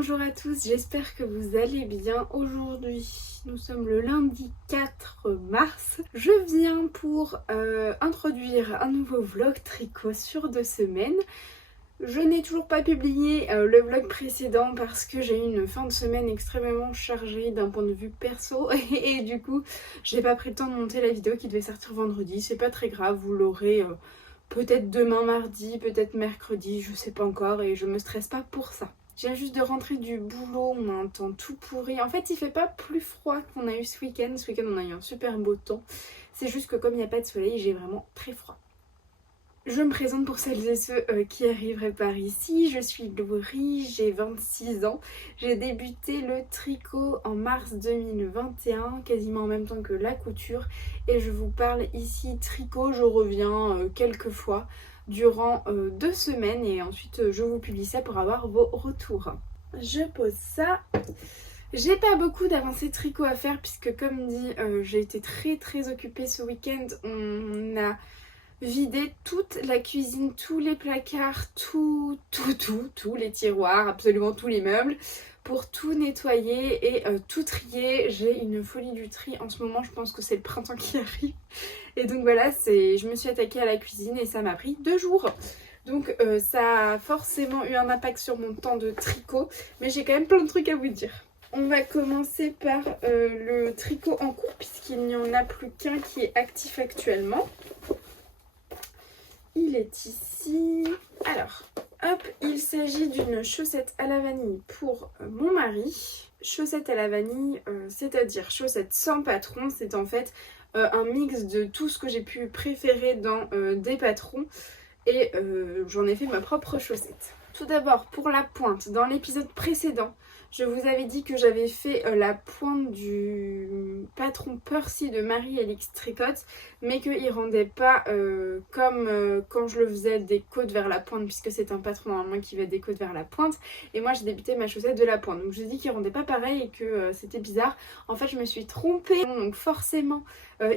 Bonjour à tous, j'espère que vous allez bien. Aujourd'hui, nous sommes le lundi 4 mars. Je viens pour introduire un nouveau vlog tricot sur 2 semaines. Je n'ai toujours pas publié le vlog précédent parce que j'ai eu une fin de semaine extrêmement chargée d'un point de vue perso et du coup, j'ai pas pris le temps de monter la vidéo qui devait sortir vendredi. C'est pas très grave, vous l'aurez peut-être demain mardi, peut-être mercredi, je sais pas encore et je me stresse pas pour ça. Je viens juste de rentrer du boulot, on a un temps tout pourri. En fait, il fait pas plus froid qu'on a eu ce week-end. Ce week-end, on a eu un super beau temps. C'est juste que comme il n'y a pas de soleil, j'ai vraiment très froid. Je me présente pour celles et ceux qui arriveraient par ici. Je suis Laurie, j'ai 26 ans. J'ai débuté le tricot en mars 2021, quasiment en même temps que la couture. Et je vous parle ici tricot, je reviens quelques fois durant 2 semaines et ensuite je vous publie ça pour avoir vos retours. Je pose ça. J'ai pas beaucoup d'avancées tricot à faire puisque comme dit j'ai été très occupée ce week-end. On a vidé toute la cuisine, tous les placards, tous les tiroirs, absolument tous les meubles pour tout nettoyer et tout trier. J'ai une folie du tri en ce moment, je pense que c'est le printemps qui arrive. Et donc voilà, je me suis attaquée à la cuisine et ça m'a pris 2 jours. Donc ça a forcément eu un impact sur mon temps de tricot, mais j'ai quand même plein de trucs à vous dire. On va commencer par le tricot en cours puisqu'il n'y en a plus qu'un qui est actif actuellement. Il est ici. Alors, hop, il s'agit d'une chaussette à la vanille pour mon mari. Chaussette à la vanille, c'est-à-dire chaussette sans patron. C'est en fait un mix de tout ce que j'ai pu préférer dans des patrons. Et j'en ai fait ma propre chaussette. Tout d'abord, pour la pointe, dans l'épisode précédent, je vous avais dit que j'avais fait la pointe du patron Percy de Marie-Alix Tricotte, mais qu'il rendait pas comme quand je le faisais des côtes vers la pointe, puisque c'est un patron normalement qui va des côtes vers la pointe, et moi j'ai débuté ma chaussette de la pointe. Donc je dis qu'il rendait pas pareil et que c'était bizarre. En fait je me suis trompée, donc forcément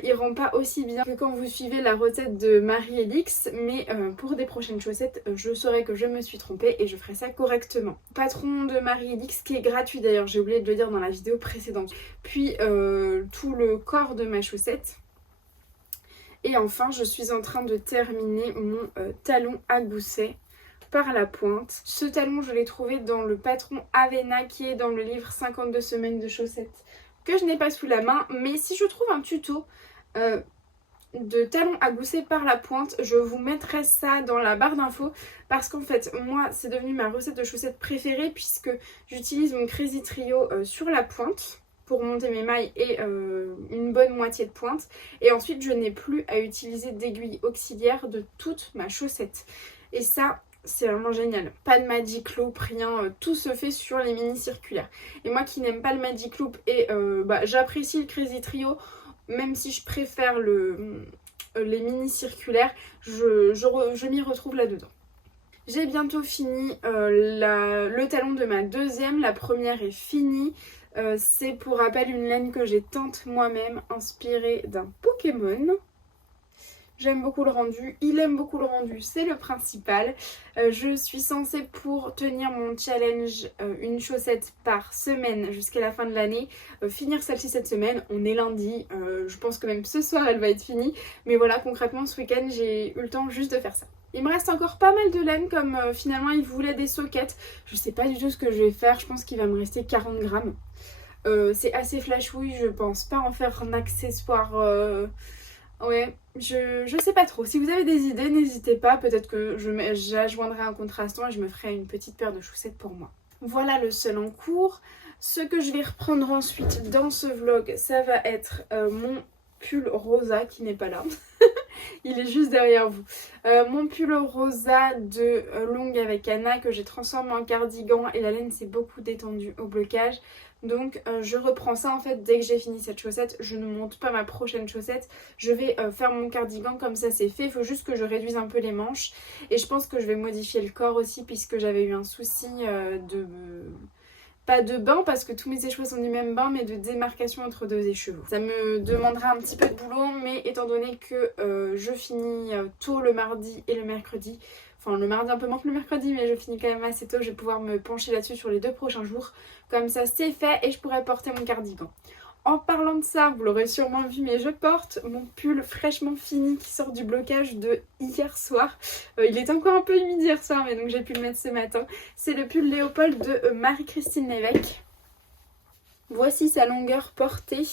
il rend pas aussi bien que quand vous suivez la recette de Marie-Alix, mais pour des prochaines chaussettes, je saurai que je me suis trompée et je ferai ça correctement. Patron de Marie-Alix qui est gratuit d'ailleurs, j'ai oublié de le dire dans la vidéo précédente. Puis tout le corps de ma chaussette. Et enfin, je suis en train de terminer mon talon à gousset par la pointe. Ce talon, je l'ai trouvé dans le patron Avena qui est dans le livre 52 semaines de chaussettes que je n'ai pas sous la main. Mais si je trouve un tuto de talon à gousset par la pointe, je vous mettrai ça dans la barre d'infos parce qu'en fait, moi, c'est devenu ma recette de chaussettes préférée puisque j'utilise mon Crazy Trio sur la pointe pour monter mes mailles et une bonne moitié de pointe. Et ensuite, je n'ai plus à utiliser d'aiguille auxiliaire de toute ma chaussette. Et ça, c'est vraiment génial. Pas de magic loop, rien, tout se fait sur les mini circulaires. Et moi qui n'aime pas le magic loop et j'apprécie le Crazy Trio, même si je préfère les mini circulaires, je m'y retrouve là-dedans. J'ai bientôt fini le talon de ma deuxième, la première est finie. C'est pour rappel une laine que j'ai teinte moi-même, inspirée d'un Pokémon. J'aime beaucoup le rendu, il aime beaucoup le rendu, c'est le principal. Je suis censée pour tenir mon challenge une chaussette par semaine jusqu'à la fin de l'année, finir celle-ci cette semaine. On est lundi, je pense que même ce soir elle va être finie. Mais voilà, concrètement ce week-end j'ai eu le temps juste de faire ça. Il me reste encore pas mal de laine comme finalement il voulait des soquettes. Je sais pas du tout ce que je vais faire, je pense qu'il va me rester 40 grammes. C'est assez flashouille, je pense pas en faire un accessoire... Ouais, je sais pas trop. Si vous avez des idées, n'hésitez pas. Peut-être que j'adjoindrai un contrastant et je me ferai une petite paire de chaussettes pour moi. Voilà le seul en cours. Ce que je vais reprendre ensuite dans ce vlog, ça va être mon pull rosa qui n'est pas là. Il est juste derrière vous. Mon pull rosa de longue avec Anna que j'ai transformé en cardigan et la laine s'est beaucoup détendue au blocage. Donc je reprends ça en fait dès que j'ai fini cette chaussette. Je ne monte pas ma prochaine chaussette. Je vais faire mon cardigan comme ça c'est fait. Il faut juste que je réduise un peu les manches. Et je pense que je vais modifier le corps aussi puisque j'avais eu un souci pas de bain parce que tous mes écheveaux sont du même bain, mais de démarcation entre deux écheveaux. Ça me demandera un petit peu de boulot, mais étant donné que je finis tôt le mardi et le mercredi, enfin le mardi un peu moins que le mercredi, mais je finis quand même assez tôt, je vais pouvoir me pencher là-dessus sur les 2 prochains jours. Comme ça c'est fait et je pourrai porter mon cardigan. En parlant de ça, vous l'aurez sûrement vu, mais je porte mon pull fraîchement fini qui sort du blocage de hier soir. Il est encore un peu humide hier soir, mais donc j'ai pu le mettre ce matin. C'est le pull Léopold de Marie-Christine Lévesque. Voici sa longueur portée.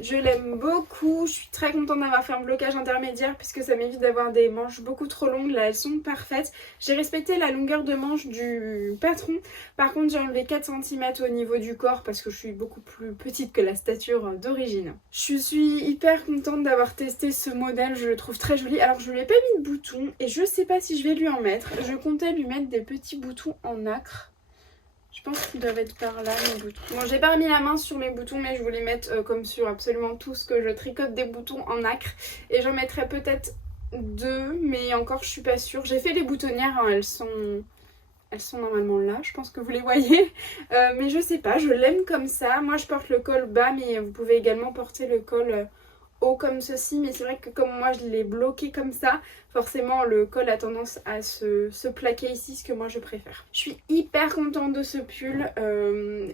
Je l'aime beaucoup, je suis très contente d'avoir fait un blocage intermédiaire puisque ça m'évite d'avoir des manches beaucoup trop longues. Là elles sont parfaites. J'ai respecté la longueur de manche du patron. Par contre j'ai enlevé 4 cm au niveau du corps parce que je suis beaucoup plus petite que la stature d'origine. Je suis hyper contente d'avoir testé ce modèle, je le trouve très joli. Alors je lui ai pas mis de boutons et je sais pas si je vais lui en mettre. Je comptais lui mettre des petits boutons en nacre. Je pense qu'ils doivent être par là, mes boutons. Bon, j'ai pas remis la main sur mes boutons, mais je voulais mettre comme sur absolument tout ce que je tricote des boutons en nacre. Et j'en mettrai peut-être 2, mais encore je suis pas sûre. J'ai fait les boutonnières, hein, elles sont normalement là, je pense que vous les voyez. Mais je sais pas, je l'aime comme ça. Moi je porte le col bas, mais vous pouvez également porter le col haut comme ceci, mais c'est vrai que comme moi je l'ai bloqué comme ça, forcément le col a tendance à se plaquer ici, ce que moi je préfère. Je suis hyper contente de ce pull,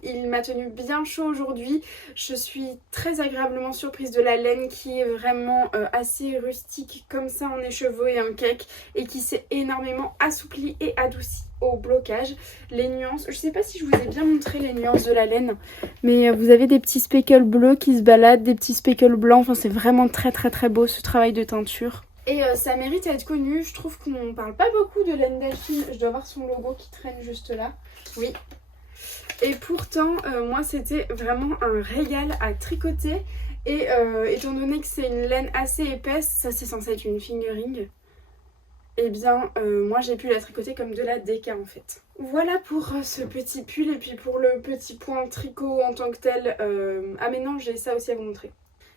il m'a tenu bien chaud aujourd'hui. Je suis très agréablement surprise de la laine qui est vraiment assez rustique comme ça en écheveau et en cake et qui s'est énormément assouplie et adoucie au blocage. Les nuances, je sais pas si je vous ai bien montré les nuances de la laine, mais vous avez des petits speckles bleus qui se baladent, des petits speckles blancs, enfin c'est vraiment très très très beau ce travail de teinture. Et ça mérite à être connu, je trouve qu'on parle pas beaucoup de laine Delphine, je dois voir son logo qui traîne juste là, oui. Et pourtant moi c'était vraiment un régal à tricoter et étant donné que c'est une laine assez épaisse, ça c'est censé être une fingering. Et bien moi j'ai pu la tricoter comme de la DK en fait. Voilà pour ce petit pull et puis pour le petit point tricot en tant que tel. Ah mais non, j'ai ça aussi à vous montrer.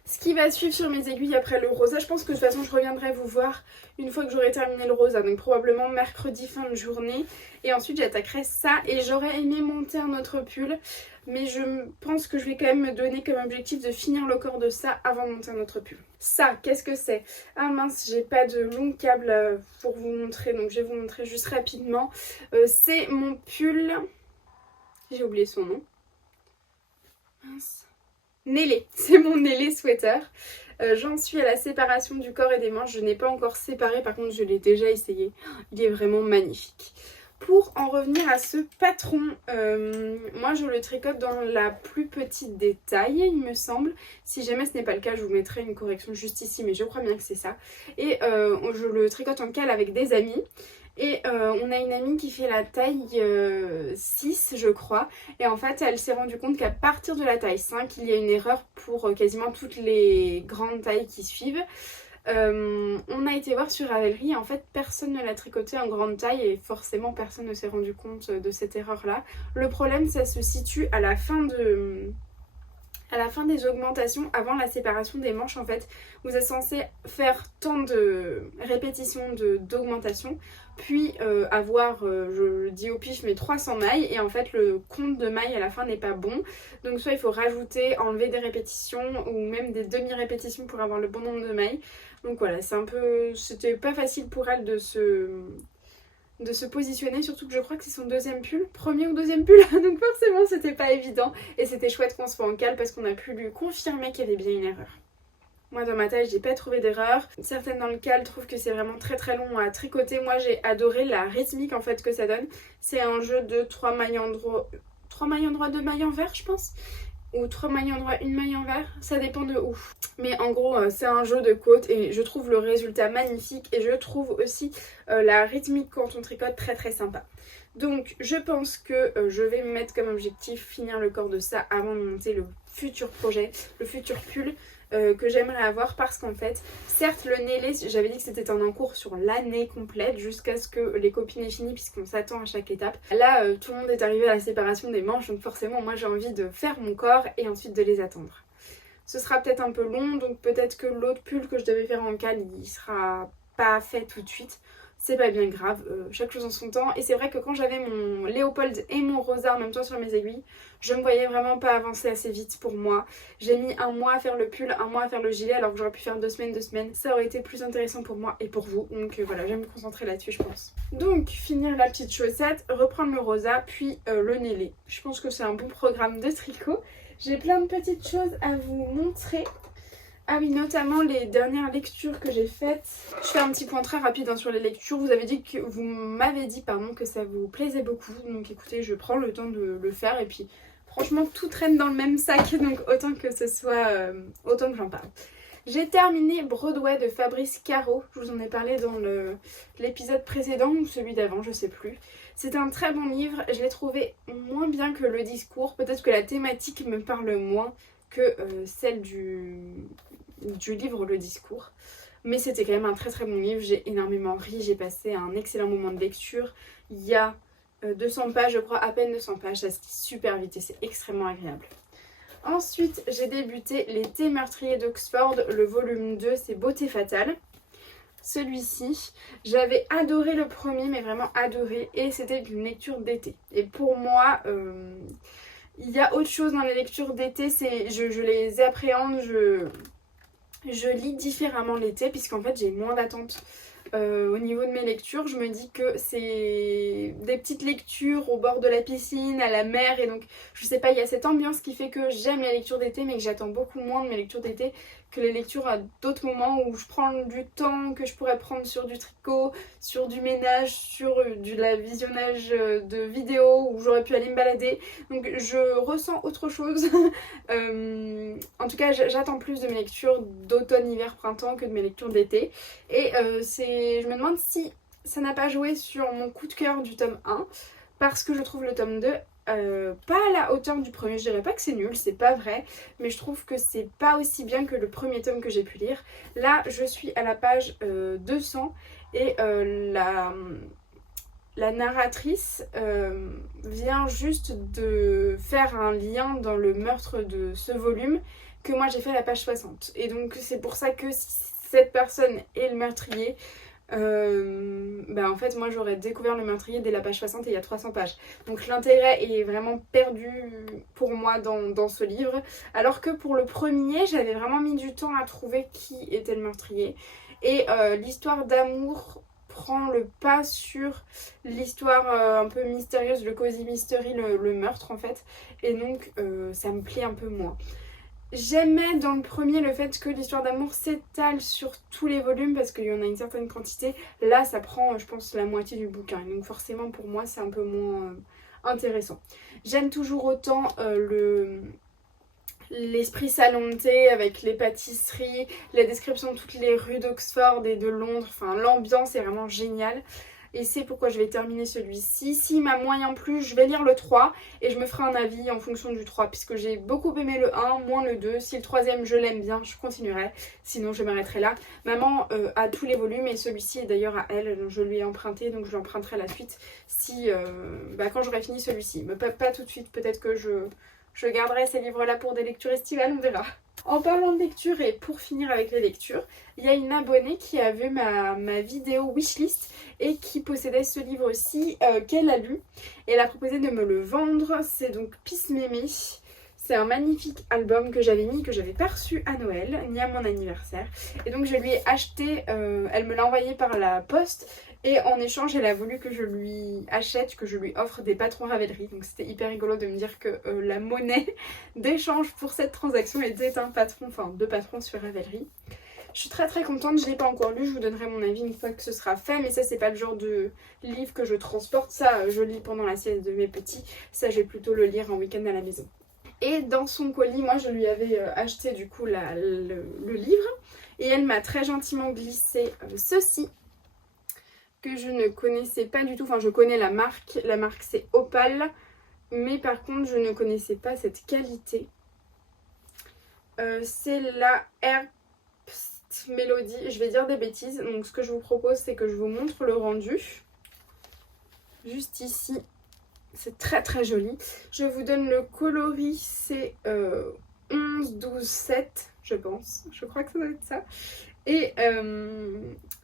Ce qui va suivre sur mes aiguilles après le rosa, je pense que de toute façon je reviendrai vous voir une fois que j'aurai terminé le rosa, donc probablement mercredi fin de journée. Et ensuite j'attaquerai ça et j'aurais aimé monter un autre pull, mais je pense que je vais quand même me donner comme objectif de finir le corps de ça avant de monter un autre pull. Ça, qu'est-ce que c'est? Ah mince, j'ai pas de long câble pour vous montrer, donc je vais vous montrer juste rapidement. C'est mon pull, j'ai oublié son nom. Mince. Nélé, c'est mon Nélé sweater. J'en suis à la séparation du corps et des manches. Je n'ai pas encore séparé, par contre je l'ai déjà essayé. Il est vraiment magnifique. Pour en revenir à ce patron, moi je le tricote dans la plus petite des tailles, il me semble. Si jamais ce n'est pas le cas, je vous mettrai une correction juste ici, mais je crois bien que c'est ça. Et je le tricote en cale avec des amis. Et on a une amie qui fait la taille 6 je crois, et en fait elle s'est rendue compte qu'à partir de la taille 5 il y a une erreur pour quasiment toutes les grandes tailles qui suivent. On a été voir sur Ravelry et en fait personne ne l'a tricoté en grande taille et forcément personne ne s'est rendu compte de cette erreur là. Le problème ça se situe à la fin des augmentations, avant la séparation des manches en fait. Vous êtes censé faire tant de répétitions d'augmentation, puis avoir, je le dis au pif, mais 300 mailles, et en fait le compte de mailles à la fin n'est pas bon. Donc soit il faut rajouter, enlever des répétitions, ou même des demi-répétitions pour avoir le bon nombre de mailles. Donc voilà, c'est un peu, c'était pas facile pour elle de se positionner, surtout que je crois que c'est son deuxième pull, premier ou deuxième pull, donc forcément c'était pas évident et c'était chouette qu'on se voit en cale parce qu'on a pu lui confirmer qu'il y avait bien une erreur. Moi dans ma taille j'ai pas trouvé d'erreur, certaines dans le cale trouvent que c'est vraiment très très long à tricoter. Moi j'ai adoré la rythmique en fait que ça donne, c'est un jeu de 3 mailles endroits, 2 mailles envers je pense, ou 3 mailles endroits, 1 maille envers, ça dépend de où. Mais en gros c'est un jeu de côte et je trouve le résultat magnifique et je trouve aussi la rythmique quand on tricote très très sympa. Donc je pense que je vais me mettre comme objectif finir le corps de ça avant de monter le futur projet, le futur pull que j'aimerais avoir, parce qu'en fait certes le nélé j'avais dit que c'était en cours sur l'année complète jusqu'à ce que les copines aient fini puisqu'on s'attend à chaque étape. Là tout le monde est arrivé à la séparation des manches, donc forcément moi j'ai envie de faire mon corps et ensuite de les attendre. Ce sera peut-être un peu long, donc peut-être que l'autre pull que je devais faire en cale il sera pas fait tout de suite. c'est pas bien grave, chaque chose en son temps. Et c'est vrai que quand j'avais mon Léopold et mon Rosa en même temps sur mes aiguilles, je me voyais vraiment pas avancer assez vite pour moi. J'ai mis 1 mois à faire le pull, 1 mois à faire le gilet, alors que j'aurais pu faire 2 semaines, 2 semaines. Ça aurait été plus intéressant pour moi et pour vous. Donc voilà, je vais me concentrer là-dessus, je pense. Donc finir la petite chaussette, reprendre le Rosa, puis le nélé. Je pense que c'est un bon programme de tricot. J'ai plein de petites choses à vous montrer. Ah oui, notamment les dernières lectures que j'ai faites. Je fais un petit point très rapide hein, sur les lectures. Vous m'avez dit que ça vous plaisait beaucoup. Donc écoutez, je prends le temps de le faire. Et puis franchement, tout traîne dans le même sac. Donc autant que ce soit, autant que j'en parle. J'ai terminé Broadway de Fabrice Caro. Je vous en ai parlé dans l'épisode précédent ou celui d'avant, je sais plus. C'est un très bon livre. Je l'ai trouvé moins bien que le discours. Peut-être que la thématique me parle moins que celle du livre Le Discours. Mais c'était quand même un très très bon livre, j'ai énormément ri, j'ai passé un excellent moment de lecture. Il y a 200 pages, je crois, à peine 200 pages, ça se lit super vite et c'est extrêmement agréable. Ensuite, j'ai débuté L'été meurtrier d'Oxford, le volume 2, c'est Beauté fatale. Celui-ci, j'avais adoré le premier, mais vraiment adoré, et c'était une lecture d'été. Et pour moi, il y a autre chose dans les lectures d'été, je les appréhende, je lis différemment l'été, puisqu'en fait j'ai moins d'attente au niveau de mes lectures. Je me dis que c'est des petites lectures au bord de la piscine, à la mer, et donc je sais pas, il y a cette ambiance qui fait que j'aime les lectures d'été, mais que j'attends beaucoup moins de mes lectures d'été que les lectures à d'autres moments où je prends du temps que je pourrais prendre sur du tricot, sur du ménage, sur la visionnage de vidéos, où j'aurais pu aller me balader. Donc je ressens autre chose. En tout cas, j'attends plus de mes lectures d'automne, hiver, printemps que de mes lectures d'été. Et je me demande si ça n'a pas joué sur mon coup de cœur du tome 1, parce que je trouve le tome 2 pas à la hauteur du premier. Je dirais pas que c'est nul, c'est pas vrai, mais je trouve que c'est pas aussi bien que le premier tome que j'ai pu lire. Là, je suis à la page 200 et la narratrice vient juste de faire un lien dans le meurtre de ce volume que moi j'ai fait à la page 60. Et donc c'est pour ça que si cette personne est le meurtrier, en fait moi j'aurais découvert le meurtrier dès la page 60 et il y a 300 pages. Donc l'intérêt est vraiment perdu pour moi dans ce livre. Alors que pour le premier, j'avais vraiment mis du temps à trouver qui était le meurtrier. Et l'histoire d'amour prend le pas sur l'histoire un peu mystérieuse, le cozy mystery, le meurtre en fait. Et donc ça me plaît un peu moins. J'aimais dans le premier le fait que l'histoire d'amour s'étale sur tous les volumes parce qu'il y en a une certaine quantité. Là ça prend je pense la moitié du bouquin, donc forcément pour moi c'est un peu moins intéressant. J'aime toujours autant l'esprit salon de thé avec les pâtisseries, la description de toutes les rues d'Oxford et de Londres, enfin l'ambiance est vraiment géniale. Et c'est pourquoi je vais terminer celui-ci. S'il m'a moyen plu, je vais lire le 3 et je me ferai un avis en fonction du 3 puisque j'ai beaucoup aimé le 1, moins le 2. Si le troisième je l'aime bien, je continuerai. Sinon je m'arrêterai là. Maman a tous les volumes et celui-ci est d'ailleurs à elle. Donc je lui ai emprunté, donc je lui emprunterai la suite si, quand j'aurai fini celui-ci. Mais pas tout de suite, peut-être que je garderai ces livres-là pour des lectures estivales, on verra. En parlant de lecture et pour finir avec les lectures, il y a une abonnée qui a vu ma vidéo wishlist et qui possédait ce livre-ci qu'elle a lu. Et elle a proposé de me le vendre. C'est donc Peace Mémé. C'est un magnifique album que j'avais mis, que j'avais pas reçu à Noël, ni à mon anniversaire. Et donc je lui ai acheté, elle me l'a envoyé par la poste. Et en échange, elle a voulu que je lui achète, que je lui offre des patrons Ravelry. Donc c'était hyper rigolo de me dire que la monnaie d'échange pour cette transaction était un patron, enfin 2 patrons sur Ravelry. Je suis très très contente, je ne l'ai pas encore lu, je vous donnerai mon avis une fois que ce sera fait. Mais ça c'est pas le genre de livre que je transporte, ça je lis pendant la sieste de mes petits. Ça je vais plutôt le lire en week-end à la maison. Et dans son colis, moi je lui avais acheté du coup le livre. Et elle m'a très gentiment glissé ceci. Que je ne connaissais pas du tout, enfin je connais la marque c'est Opal, mais par contre je ne connaissais pas cette qualité. C'est la Herbst Melody, je vais dire des bêtises, donc ce que je vous propose c'est que je vous montre le rendu. Juste ici, c'est très très joli. Je vous donne le coloris, c'est 11, 12, 7 je pense, je crois que ça doit être ça. Et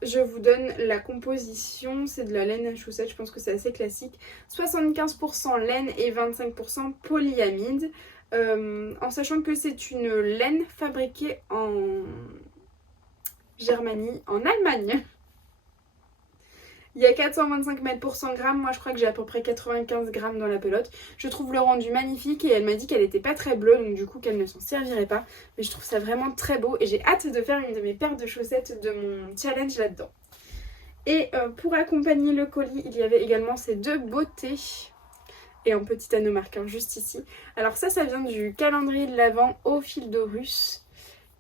je vous donne la composition, c'est de la laine à chaussettes, je pense que c'est assez classique. 75% laine et 25% polyamide. En sachant que c'est une laine fabriquée en Germanie, en Allemagne. Il y a 425 mètres pour 100 grammes, moi je crois que j'ai à peu près 95 grammes dans la pelote. Je trouve le rendu magnifique et elle m'a dit qu'elle n'était pas très bleue, donc du coup qu'elle ne s'en servirait pas. Mais je trouve ça vraiment très beau et j'ai hâte de faire une de mes paires de chaussettes de mon challenge là-dedans. Et pour accompagner le colis, il y avait également ces deux beautés et un petit anneau marqueur juste ici. Alors ça vient du calendrier de l'Avent au fil de russe.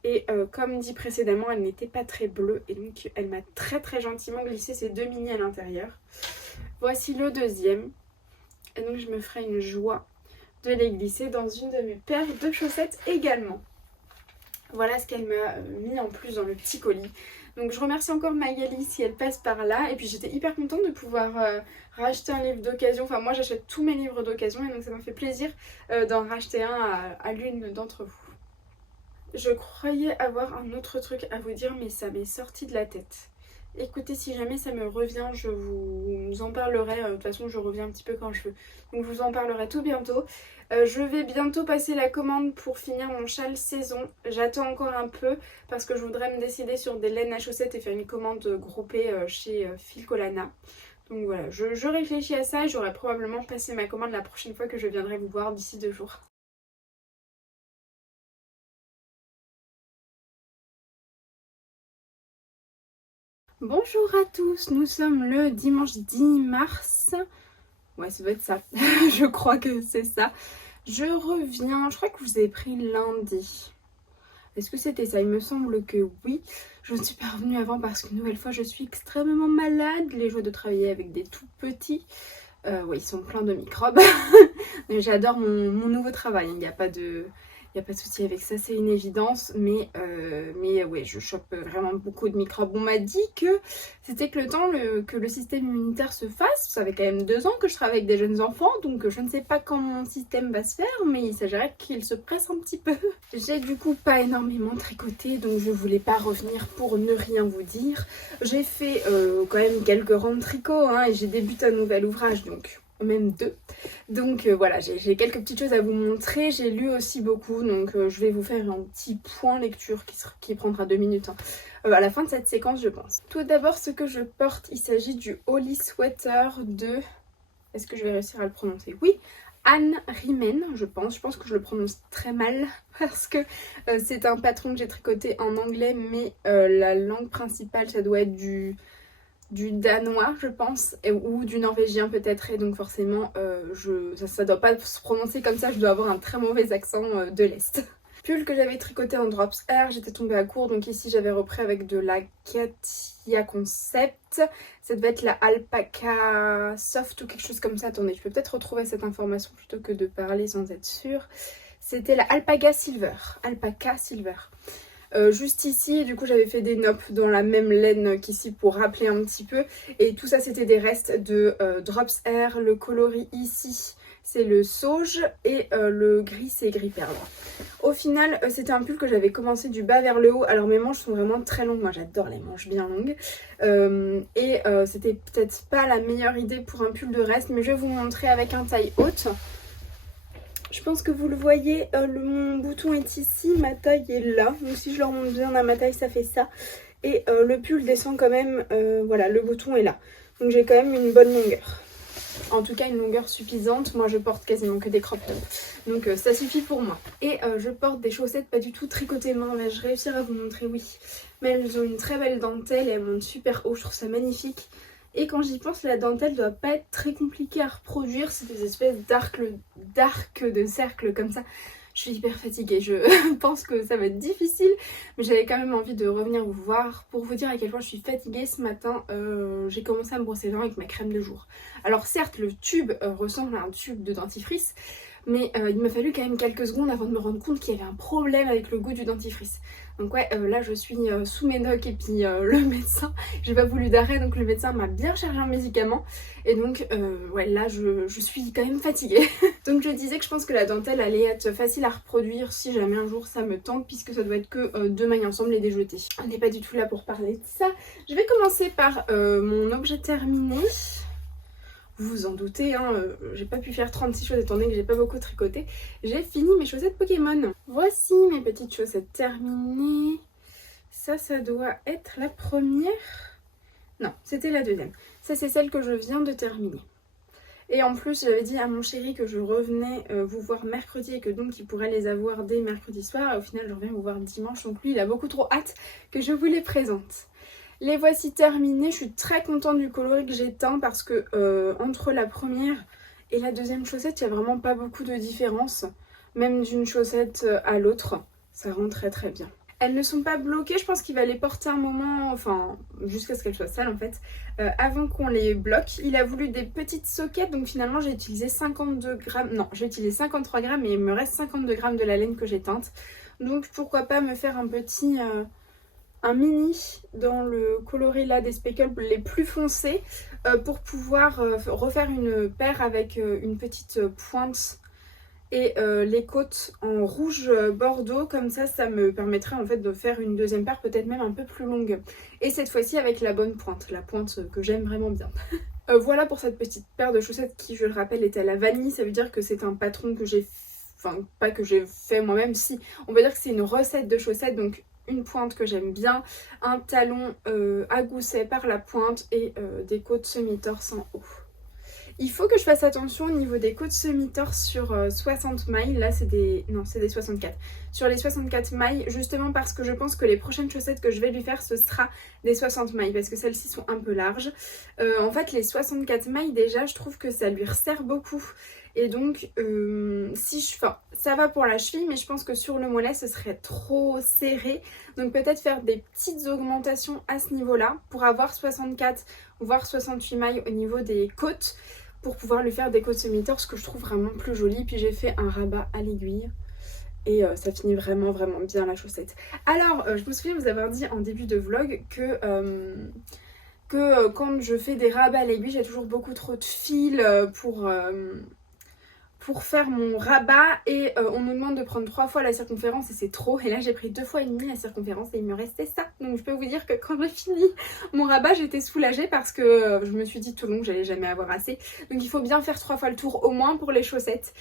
Et comme dit précédemment, elle n'était pas très bleue et donc elle m'a très gentiment glissé ces deux mini à l'intérieur. Voici le deuxième. Et donc je me ferai une joie de les glisser dans une de mes paires de chaussettes également. Voilà ce qu'elle m'a mis en plus dans le petit colis. Donc je remercie encore Magali si elle passe par là. Et puis j'étais hyper contente de pouvoir racheter un livre d'occasion. Enfin moi j'achète tous mes livres d'occasion et donc ça m'a fait plaisir d'en racheter un à l'une d'entre vous. Je croyais avoir un autre truc à vous dire mais ça m'est sorti de la tête. Écoutez, si jamais ça me revient, je vous en parlerai. De toute façon, je reviens un petit peu quand je veux. Donc je vous en parlerai tout bientôt. Je vais bientôt passer la commande pour finir mon châle saison. J'attends encore un peu parce que je voudrais me décider sur des laines à chaussettes et faire une commande groupée chez Filcolana. Donc voilà, je réfléchis à ça et j'aurai probablement passé ma commande la prochaine fois que je viendrai vous voir d'ici 2 jours. Bonjour à tous, nous sommes le dimanche 10 mars. Ouais, ça doit être ça. Je crois que c'est ça. Je reviens, je crois que vous avez pris lundi. Est-ce que c'était ça? Il me semble que oui. Je ne suis pas revenue avant parce qu'une nouvelle fois je suis extrêmement malade. Les joies de travailler avec des tout petits. Ouais, ils sont pleins de microbes. Mais j'adore mon nouveau travail. Il n'y a pas de... Il n'y a pas de souci avec ça, c'est une évidence, mais ouais, je chope vraiment beaucoup de microbes. On m'a dit que c'était que le temps que le système immunitaire se fasse. Ça fait quand même 2 ans que je travaille avec des jeunes enfants, donc je ne sais pas quand mon système va se faire, mais il s'agirait qu'il se presse un petit peu. J'ai du coup pas énormément tricoté, donc je voulais pas revenir pour ne rien vous dire. J'ai fait quand même quelques rangs de tricot, hein, et j'ai débuté un nouvel ouvrage, donc... même 2. Donc voilà, j'ai quelques petites choses à vous montrer. J'ai lu aussi beaucoup, donc je vais vous faire un petit point lecture qui prendra 2 minutes hein, à la fin de cette séquence je pense. Tout d'abord ce que je porte, il s'agit du Holly Sweater de... Est-ce que je vais réussir à le prononcer? Oui, Anne Riemann, je pense que je le prononce très mal parce que c'est un patron que j'ai tricoté en anglais, mais la langue principale ça doit être du danois je pense, ou du norvégien peut-être, et donc forcément ça doit pas se prononcer comme ça, je dois avoir un très mauvais accent de l'Est. Pull que j'avais tricoté en Drops Air, j'étais tombée à court, donc ici j'avais repris avec de la Katia Concept. Ça devait être la Alpaca Soft ou quelque chose comme ça. Attendez, je peux peut-être retrouver cette information plutôt que de parler sans être sûre. C'était la Alpaca Silver. Juste ici, du coup j'avais fait des noppes dans la même laine qu'ici pour rappeler un petit peu, et tout ça c'était des restes de Drops Air. Le coloris ici c'est le sauge et le gris c'est gris perle. Au final c'était un pull que j'avais commencé du bas vers le haut. Alors mes manches sont vraiment très longues, moi j'adore les manches bien longues, c'était peut-être pas la meilleure idée pour un pull de reste, mais je vais vous montrer avec un taille haute. Je pense que vous le voyez, mon bouton est ici, ma taille est là. Donc si je le remonte bien à ma taille, ça fait ça. Et le pull descend quand même, voilà, le bouton est là. Donc j'ai quand même une bonne longueur. En tout cas une longueur suffisante. Moi je porte quasiment que des crop tops. Donc ça suffit pour moi. Et je porte des chaussettes pas du tout tricotées main. Mais je réussirai à vous montrer, oui. Mais elles ont une très belle dentelle et elles montent super haut. Je trouve ça magnifique. Et quand j'y pense, la dentelle doit pas être très compliquée à reproduire. C'est des espèces d'arcs de cercle comme ça. Je suis hyper fatiguée, je pense que ça va être difficile, mais j'avais quand même envie de revenir vous voir pour vous dire à quel point je suis fatiguée. Ce matin, j'ai commencé à me brosser les dents avec ma crème de jour. Alors certes, le tube ressemble à un tube de dentifrice, mais il m'a fallu quand même quelques secondes avant de me rendre compte qu'il y avait un problème avec le goût du dentifrice. Donc ouais, là je suis sous médoc et puis le médecin, j'ai pas voulu d'arrêt, donc le médecin m'a bien chargé un médicament. Et donc ouais, là je suis quand même fatiguée. Donc je disais que je pense que la dentelle allait être facile à reproduire si jamais un jour ça me tente, puisque ça doit être que 2 mailles ensemble et des jetées. On n'est pas du tout là pour parler de ça. Je vais commencer par mon objet terminé. Vous vous en doutez, hein, j'ai pas pu faire 36 choses étant donné que j'ai pas beaucoup tricoté. J'ai fini mes chaussettes Pokémon. Voici mes petites chaussettes terminées. Ça doit être la première. Non, c'était la deuxième. Ça, c'est celle que je viens de terminer. Et en plus, j'avais dit à mon chéri que je revenais vous voir mercredi et que donc il pourrait les avoir dès mercredi soir. Et au final, je reviens vous voir dimanche. Donc lui, il a beaucoup trop hâte que je vous les présente. Les voici terminées. Je suis très contente du coloris que j'ai teint parce que entre la première et la deuxième chaussette, il n'y a vraiment pas beaucoup de différence. Même d'une chaussette à l'autre, ça rend très très bien. Elles ne sont pas bloquées, je pense qu'il va les porter un moment, enfin jusqu'à ce qu'elles soient sales en fait, avant qu'on les bloque. Il a voulu des petites soquettes, donc finalement j'ai utilisé 52 grammes, non j'ai utilisé 53 grammes et il me reste 52 grammes de la laine que j'ai teinte. Donc pourquoi pas me faire un petit, un mini dans le coloris là des speckles les plus foncés pour pouvoir refaire une paire avec une petite pointe et les côtes en rouge bordeaux, comme ça me permettrait en fait de faire une deuxième paire peut-être même un peu plus longue. Et cette fois-ci avec la bonne pointe, la pointe que j'aime vraiment bien. Voilà pour cette petite paire de chaussettes qui, je le rappelle, est à la vanille. Ça veut dire que c'est un patron que j'ai, enfin pas que j'ai fait moi-même, si, on va dire que c'est une recette de chaussettes, donc une pointe que j'aime bien, un talon à gousset par la pointe et des côtes semi-torse en haut. Il faut que je fasse attention au niveau des côtes semi-torse sur 60 mailles. Là c'est des... non c'est des 64. Sur les 64 mailles, justement parce que je pense que les prochaines chaussettes que je vais lui faire ce sera des 60 mailles. Parce que celles-ci sont un peu larges. En fait les 64 mailles déjà je trouve que ça lui resserre beaucoup. Et donc si je... enfin, ça va pour la cheville, mais je pense que sur le mollet ce serait trop serré. Donc peut-être faire des petites augmentations à ce niveau-là pour avoir 64 voire 68 mailles au niveau des côtes, pour pouvoir lui faire des côtes semi-torse que je trouve vraiment plus jolies. Puis j'ai fait un rabat à l'aiguille et ça finit vraiment bien la chaussette. Alors je me souviens vous avoir dit en début de vlog que quand je fais des rabats à l'aiguille j'ai toujours beaucoup trop de fil pour faire mon rabat et on me demande de prendre 3 fois la circonférence et c'est trop. Et là j'ai pris 2 fois et demi la circonférence et il me restait ça. Donc je peux vous dire que quand j'ai fini mon rabat j'étais soulagée parce que je me suis dit tout le long que j'allais jamais avoir assez. Donc il faut bien faire 3 fois le tour au moins pour les chaussettes,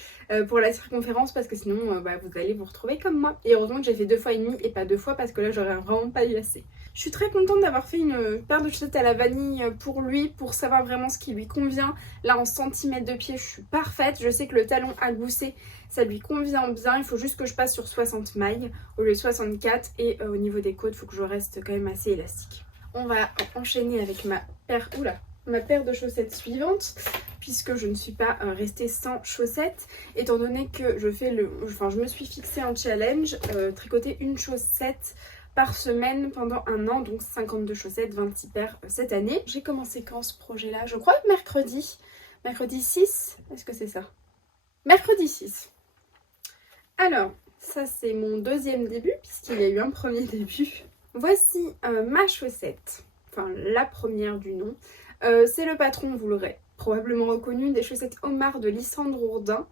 pour la circonférence, parce que sinon vous allez vous retrouver comme moi. Et heureusement que j'ai fait 2 fois et demi et pas 2 fois parce que là j'aurais vraiment pas eu assez. Je suis très contente d'avoir fait une paire de chaussettes à la vanille pour lui, pour savoir vraiment ce qui lui convient. Là en centimètres de pied je suis parfaite. Je sais que le talon à gousset ça lui convient bien. Il faut juste que je passe sur 60 mailles au lieu de 64. Et au niveau des côtes il faut que je reste quand même assez élastique. On va enchaîner avec ma paire, ma paire de chaussettes suivante, puisque je ne suis pas restée sans chaussettes, étant donné que je me suis fixé un challenge, tricoter une chaussette par semaine pendant un an, donc 52 chaussettes, 26 paires cette année. J'ai commencé quand ce projet là? Je crois que mercredi 6, est-ce que c'est ça? Mercredi 6. Alors, ça c'est mon deuxième début, puisqu'il y a eu un premier début. Voici ma chaussette, enfin la première du nom. C'est le patron, vous l'aurez probablement reconnu, des chaussettes Omar de Lysandre Ourdin.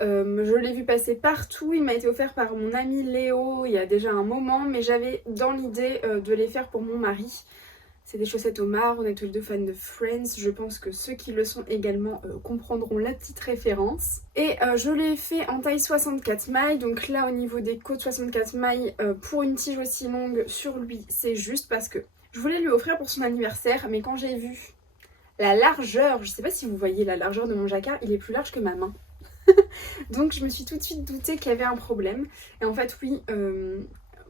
Je l'ai vu passer partout, il m'a été offert par mon ami Léo il y a déjà un moment, mais j'avais dans l'idée de les faire pour mon mari. C'est des chaussettes Omar, on est tous les deux fans de Friends, je pense que ceux qui le sont également comprendront la petite référence. Et je l'ai fait en taille 64 mailles, donc là au niveau des côtes 64 mailles pour une tige aussi longue sur lui, c'est juste parce que je voulais lui offrir pour son anniversaire, mais quand j'ai vu la largeur, je sais pas si vous voyez la largeur de mon jacquard, il est plus large que ma main. Donc je me suis tout de suite doutée qu'il y avait un problème. Et en fait oui,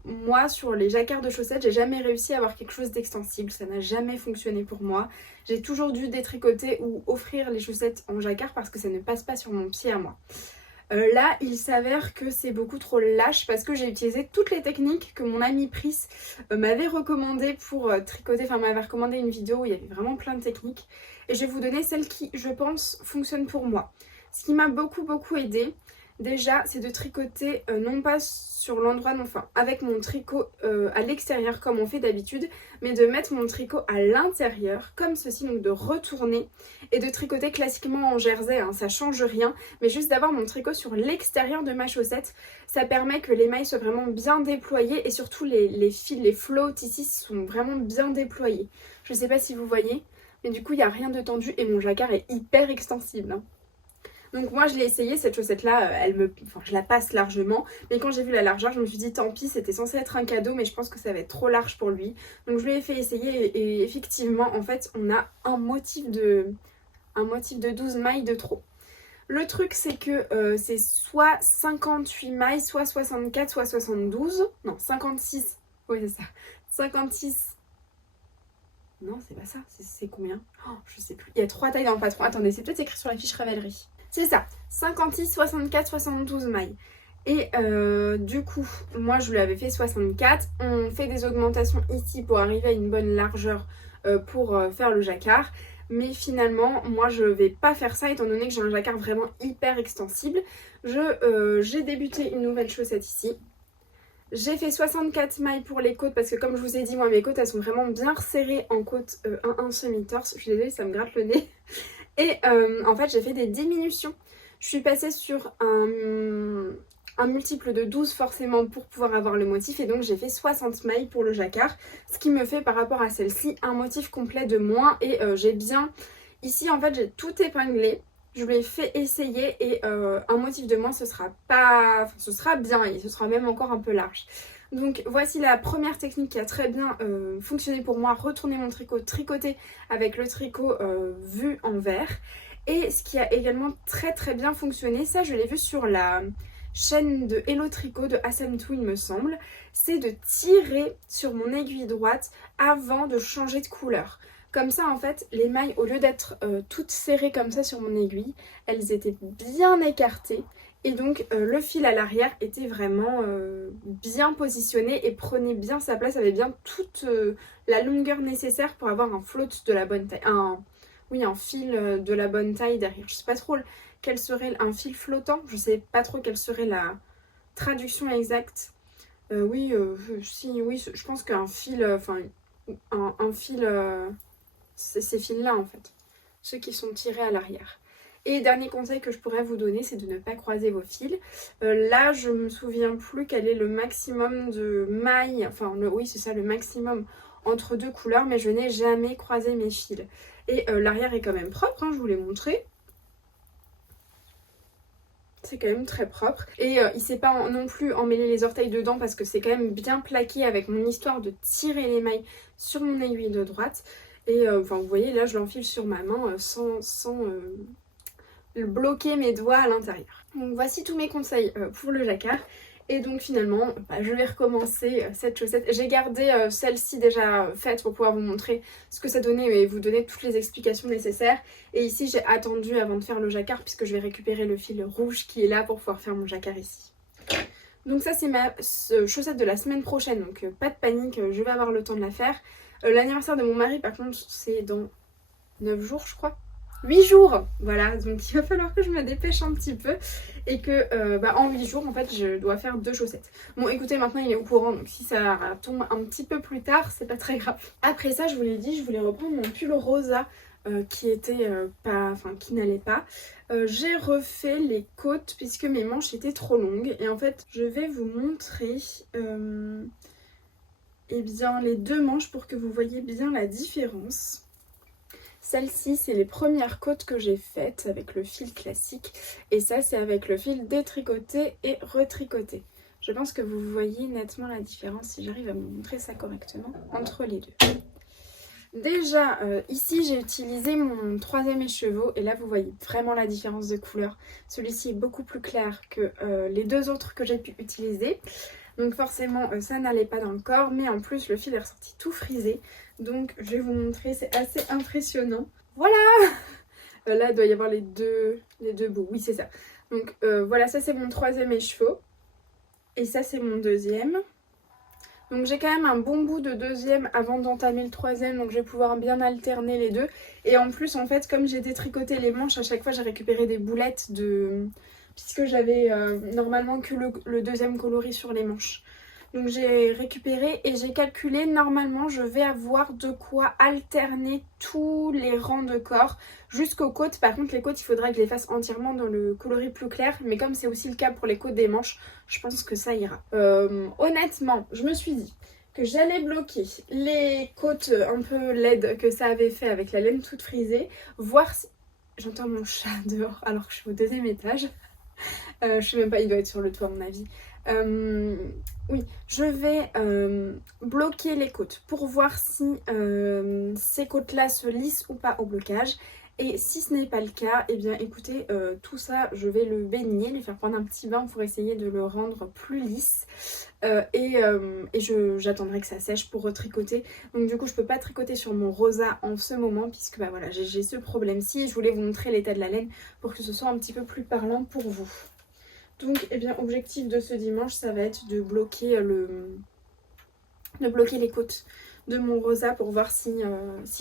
moi sur les jacquards de chaussettes j'ai jamais réussi à avoir quelque chose d'extensible. Ça n'a jamais fonctionné pour moi. J'ai toujours dû détricoter ou offrir les chaussettes en jacquard parce que ça ne passe pas sur mon pied à moi. Là il s'avère que c'est beaucoup trop lâche parce que j'ai utilisé toutes les techniques que mon amie Pris m'avait recommandé pour tricoter. Enfin m'avait recommandé une vidéo où il y avait vraiment plein de techniques. Et je vais vous donner celle qui je pense fonctionne pour moi. Ce qui m'a beaucoup aidé, déjà, c'est de tricoter non pas sur l'endroit, enfin avec mon tricot à l'extérieur comme on fait d'habitude, mais de mettre mon tricot à l'intérieur comme ceci, donc de retourner et de tricoter classiquement en jersey, hein, ça change rien, mais juste d'avoir mon tricot sur l'extérieur de ma chaussette, ça permet que les mailles soient vraiment bien déployées et surtout les fils, les floats ici sont vraiment bien déployés. Je sais pas si vous voyez, mais du coup il n'y a rien de tendu et mon jacquard est hyper extensible, hein. Donc moi je l'ai essayé, cette chaussette là, je la passe largement, mais quand j'ai vu la largeur je me suis dit tant pis, c'était censé être un cadeau mais je pense que ça va être trop large pour lui. Donc je lui ai fait essayer et effectivement en fait on a un motif de 12 mailles de trop. Le truc c'est que c'est soit 58 mailles, soit 64, soit 72, non 56, oui c'est ça, 56. Non, c'est pas ça. C'est combien? Oh, je sais plus. Il y a 3 tailles dans le patron. Attendez, c'est peut-être écrit sur la fiche Ravelry. C'est ça. 56, 64, 72 mailles. Et du coup, moi je lui avais fait 64. On fait des augmentations ici pour arriver à une bonne largeur pour faire le jacquard. Mais finalement, moi je vais pas faire ça étant donné que j'ai un jacquard vraiment hyper extensible. J'ai débuté une nouvelle chaussette ici. J'ai fait 64 mailles pour les côtes parce que comme je vous ai dit, moi mes côtes elles sont vraiment bien resserrées en côte 1 semi-torse. Je suis désolée, ça me gratte le nez. Et en fait j'ai fait des diminutions. Je suis passée sur un multiple de 12 forcément pour pouvoir avoir le motif et donc j'ai fait 60 mailles pour le jacquard. Ce qui me fait par rapport à celle-ci un motif complet de moins et j'ai bien... Ici en fait j'ai tout épinglé. Je lui ai fait essayer et un motif de moins ce sera pas... Enfin, ce sera bien et ce sera même encore un peu large. Donc voici la première technique qui a très bien fonctionné pour moi. Retourner mon tricot, tricoter avec le tricot vu en vert. Et ce qui a également très bien fonctionné, ça je l'ai vu sur la chaîne de Hello Tricot de Asam2 il me semble, c'est de tirer sur mon aiguille droite avant de changer de couleur. Comme ça en fait les mailles au lieu d'être toutes serrées comme ça sur mon aiguille, elles étaient bien écartées et donc le fil à l'arrière était vraiment bien positionné et prenait bien sa place, avait bien toute la longueur nécessaire pour avoir un float de la bonne taille, un fil de la bonne taille derrière. Je sais pas trop quel serait un fil flottant, je sais pas trop quelle serait la traduction exacte. Oui, je pense qu'un fil, un fil... c'est ces fils-là en fait, ceux qui sont tirés à l'arrière. Et dernier conseil que je pourrais vous donner, c'est de ne pas croiser vos fils. Là, je me souviens plus quel est le maximum de mailles, oui c'est ça, le maximum entre deux couleurs, mais je n'ai jamais croisé mes fils. Et l'arrière est quand même propre, hein, je vous l'ai montré. C'est quand même très propre. Et il ne s'est pas non plus emmêlé les orteils dedans parce que c'est quand même bien plaqué avec mon histoire de tirer les mailles sur mon aiguille de droite. Et vous voyez, là, je l'enfile sur ma main sans bloquer mes doigts à l'intérieur. Donc voici tous mes conseils pour le jacquard. Et donc finalement, je vais recommencer cette chaussette. J'ai gardé celle-ci déjà faite pour pouvoir vous montrer ce que ça donnait et vous donner toutes les explications nécessaires. Et ici, j'ai attendu avant de faire le jacquard puisque je vais récupérer le fil rouge qui est là pour pouvoir faire mon jacquard ici. Donc ça, c'est ma chaussette de la semaine prochaine. Donc pas de panique, je vais avoir le temps de la faire. L'anniversaire de mon mari, par contre, c'est dans 9 jours, je crois. 8 jours, voilà, donc il va falloir que je me dépêche un petit peu et que en 8 jours en fait je dois faire 2 chaussettes. Bon écoutez, maintenant il est au courant, donc si ça tombe un petit peu plus tard c'est pas très grave. Après ça, je vous l'ai dit, je voulais reprendre mon pull rosa qui était qui n'allait pas. J'ai refait les côtes puisque mes manches étaient trop longues et en fait je vais vous montrer les 2 manches pour que vous voyez bien la différence. Celle-ci, c'est les premières côtes que j'ai faites avec le fil classique. Et ça, c'est avec le fil détricoté et retricoté. Je pense que vous voyez nettement la différence, si j'arrive à vous montrer ça correctement, entre les deux. Déjà, ici, j'ai utilisé mon 3e écheveau. Et là, vous voyez vraiment la différence de couleur. Celui-ci est beaucoup plus clair que les 2 autres que j'ai pu utiliser. Donc forcément, ça n'allait pas dans le corps. Mais en plus, le fil est ressorti tout frisé. Donc je vais vous montrer, c'est assez impressionnant. Voilà. Là il doit y avoir les deux bouts, oui c'est ça. Donc voilà, ça c'est mon 3e écheveau. Et ça c'est mon 2e. Donc j'ai quand même un bon bout de deuxième avant d'entamer le troisième, donc je vais pouvoir bien alterner les deux. Et en plus en fait comme j'ai détricoté les manches, à chaque fois j'ai récupéré des boulettes puisque j'avais normalement que le deuxième coloris sur les manches. Donc j'ai récupéré et j'ai calculé, normalement je vais avoir de quoi alterner tous les rangs de corps jusqu'aux côtes. Par contre les côtes il faudrait que je les fasse entièrement dans le coloris plus clair, mais comme c'est aussi le cas pour les côtes des manches, je pense que ça ira. Honnêtement je me suis dit que j'allais bloquer les côtes un peu laides que ça avait fait avec la laine toute frisée, voir si... J'entends mon chat dehors alors que je suis au deuxième étage. Je sais même pas, il doit être sur le toit à mon avis. Oui, je vais bloquer les côtes pour voir si ces côtes-là se lissent ou pas au blocage. Et si ce n'est pas le cas, eh bien écoutez, tout ça, je vais le baigner, lui faire prendre un petit bain pour essayer de le rendre plus lisse. J'attendrai que ça sèche pour retricoter. Donc du coup, je peux pas tricoter sur mon rosa en ce moment puisque bah voilà, j'ai ce problème-ci. Je voulais vous montrer l'état de la laine pour que ce soit un petit peu plus parlant pour vous. Donc, eh bien, objectif de ce dimanche, ça va être de bloquer les côtes de mon rosa pour voir si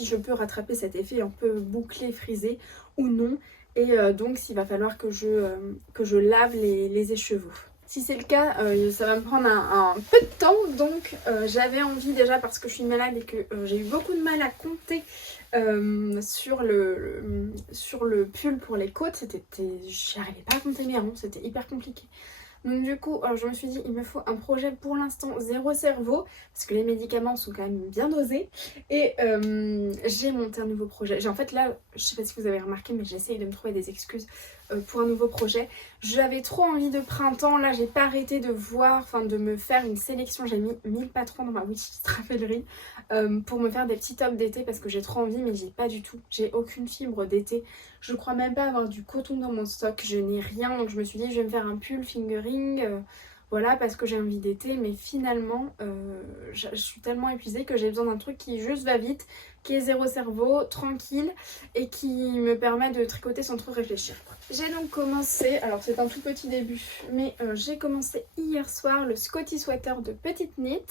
je peux rattraper cet effet un peu bouclé, frisé ou non. Et donc, s'il va falloir que je lave les écheveaux. Si c'est le cas, ça va me prendre un peu de temps. Donc, j'avais envie déjà parce que je suis malade et que j'ai eu beaucoup de mal à compter sur le pull pour les côtes. J'arrivais pas à compter mes ronds, c'était hyper compliqué. Donc du coup je me suis dit il me faut un projet pour l'instant zéro cerveau parce que les médicaments sont quand même bien dosés. Et j'ai monté un nouveau projet. En fait là, je sais pas si vous avez remarqué mais j'essaye de me trouver des excuses pour un nouveau projet. J'avais trop envie de printemps, là j'ai pas arrêté de voir, enfin de me faire une sélection. J'ai mis 1000 patrons dans ma wishlist Ravelry pour me faire des petits tops d'été parce que j'ai trop envie mais j'ai pas du tout. J'ai aucune fibre d'été. Je crois même pas avoir du coton dans mon stock, je n'ai rien. Donc je me suis dit je vais me faire un pull fingering, voilà parce que j'ai envie d'été. Mais finalement je suis tellement épuisée que j'ai besoin d'un truc qui juste va vite, qui est zéro cerveau, tranquille et qui me permet de tricoter sans trop réfléchir. J'ai donc commencé, alors c'est un tout petit début, mais j'ai commencé hier soir le Scotty Sweater de Petite Knit.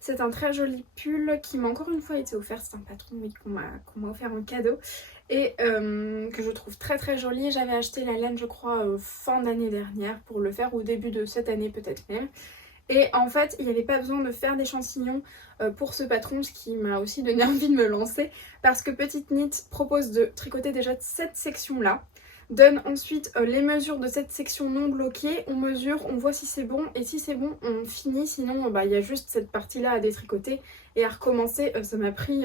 C'est un très joli pull qui m'a encore une fois été offert, c'est un patron oui, qu'on m'a offert en cadeau et que je trouve très très joli. J'avais acheté la laine je crois fin d'année dernière pour le faire, ou au début de cette année peut-être même. Et en fait il n'y avait pas besoin de faire d'échantillons pour ce patron, ce qui m'a aussi donné envie de me lancer parce que Petite Knit propose de tricoter déjà cette section là, donne ensuite les mesures de cette section non bloquée, on mesure, on voit si c'est bon et si c'est bon on finit, sinon il y a juste cette partie là à détricoter et à recommencer. Ça m'a pris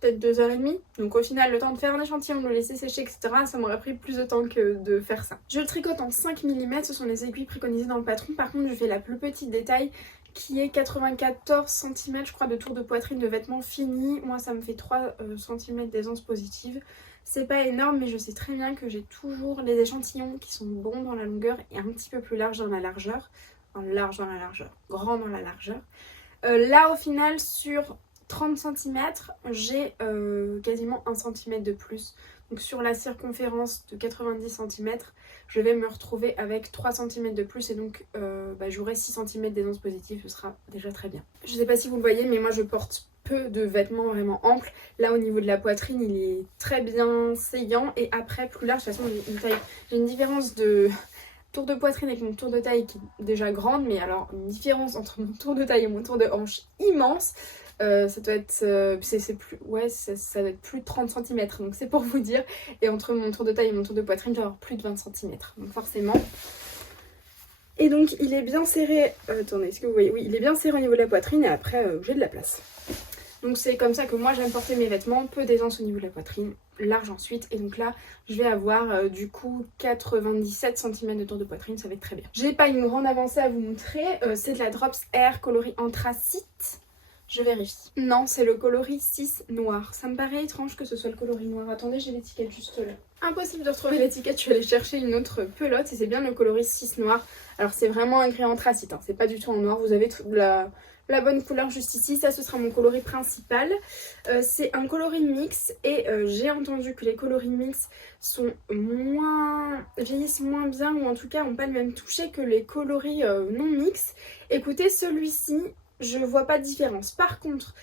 peut-être 2h30, donc au final le temps de faire un échantillon, de le laisser sécher etc, ça m'aurait pris plus de temps que de faire ça. Je le tricote en 5 mm, ce sont les aiguilles préconisées dans le patron. Par contre je fais la plus petite détail qui est 94 cm je crois de tour de poitrine de vêtements finis. Moi ça me fait 3 cm d'aisance positive. C'est pas énorme mais je sais très bien que j'ai toujours les échantillons qui sont bons dans la longueur et un petit peu plus large dans la largeur. Enfin large dans la largeur, grand dans la largeur. Là au final sur 30 cm j'ai quasiment 1 cm de plus. Donc sur la circonférence de 90 cm je vais me retrouver avec 3 cm de plus et donc j'aurai 6 cm d'aisance positive, ce sera déjà très bien. Je sais pas si vous le voyez mais moi je porte peu de vêtements vraiment amples. Là au niveau de la poitrine il est très bien saillant et après plus large. De toute façon j'ai une différence de tour de poitrine avec mon tour de taille qui est déjà grande, mais alors une différence entre mon tour de taille et mon tour de hanche immense. Ça doit être ça doit être plus de 30 cm donc c'est pour vous dire. Et entre mon tour de taille et mon tour de poitrine je vais avoir plus de 20 cm donc forcément. Et donc il est bien serré, attendez est-ce que vous voyez, oui il est bien serré au niveau de la poitrine et après j'ai de la place. Donc c'est comme ça que moi j'aime porter mes vêtements, peu d'aisance au niveau de la poitrine, large ensuite. Et donc là je vais avoir du coup 97 cm de tour de poitrine, ça va être très bien. J'ai pas une grande avancée à vous montrer, c'est de la Drops Air coloris anthracite. Je vérifie. Non, c'est le coloris 6 noir. Ça me paraît étrange que ce soit le coloris noir. Attendez, j'ai l'étiquette juste là. Impossible de retrouver l'étiquette, je suis allée chercher une autre pelote et c'est bien le coloris 6 noir. Alors c'est vraiment un gris anthracite, hein. C'est pas du tout en noir. Vous avez la bonne couleur juste ici. Ça, ce sera mon coloris principal. C'est un coloris mix et j'ai entendu que les coloris mix sont vieillissent moins bien, ou en tout cas n'ont pas le même toucher que les coloris non mix. Écoutez, celui-ci, je vois pas de différence. Par contre,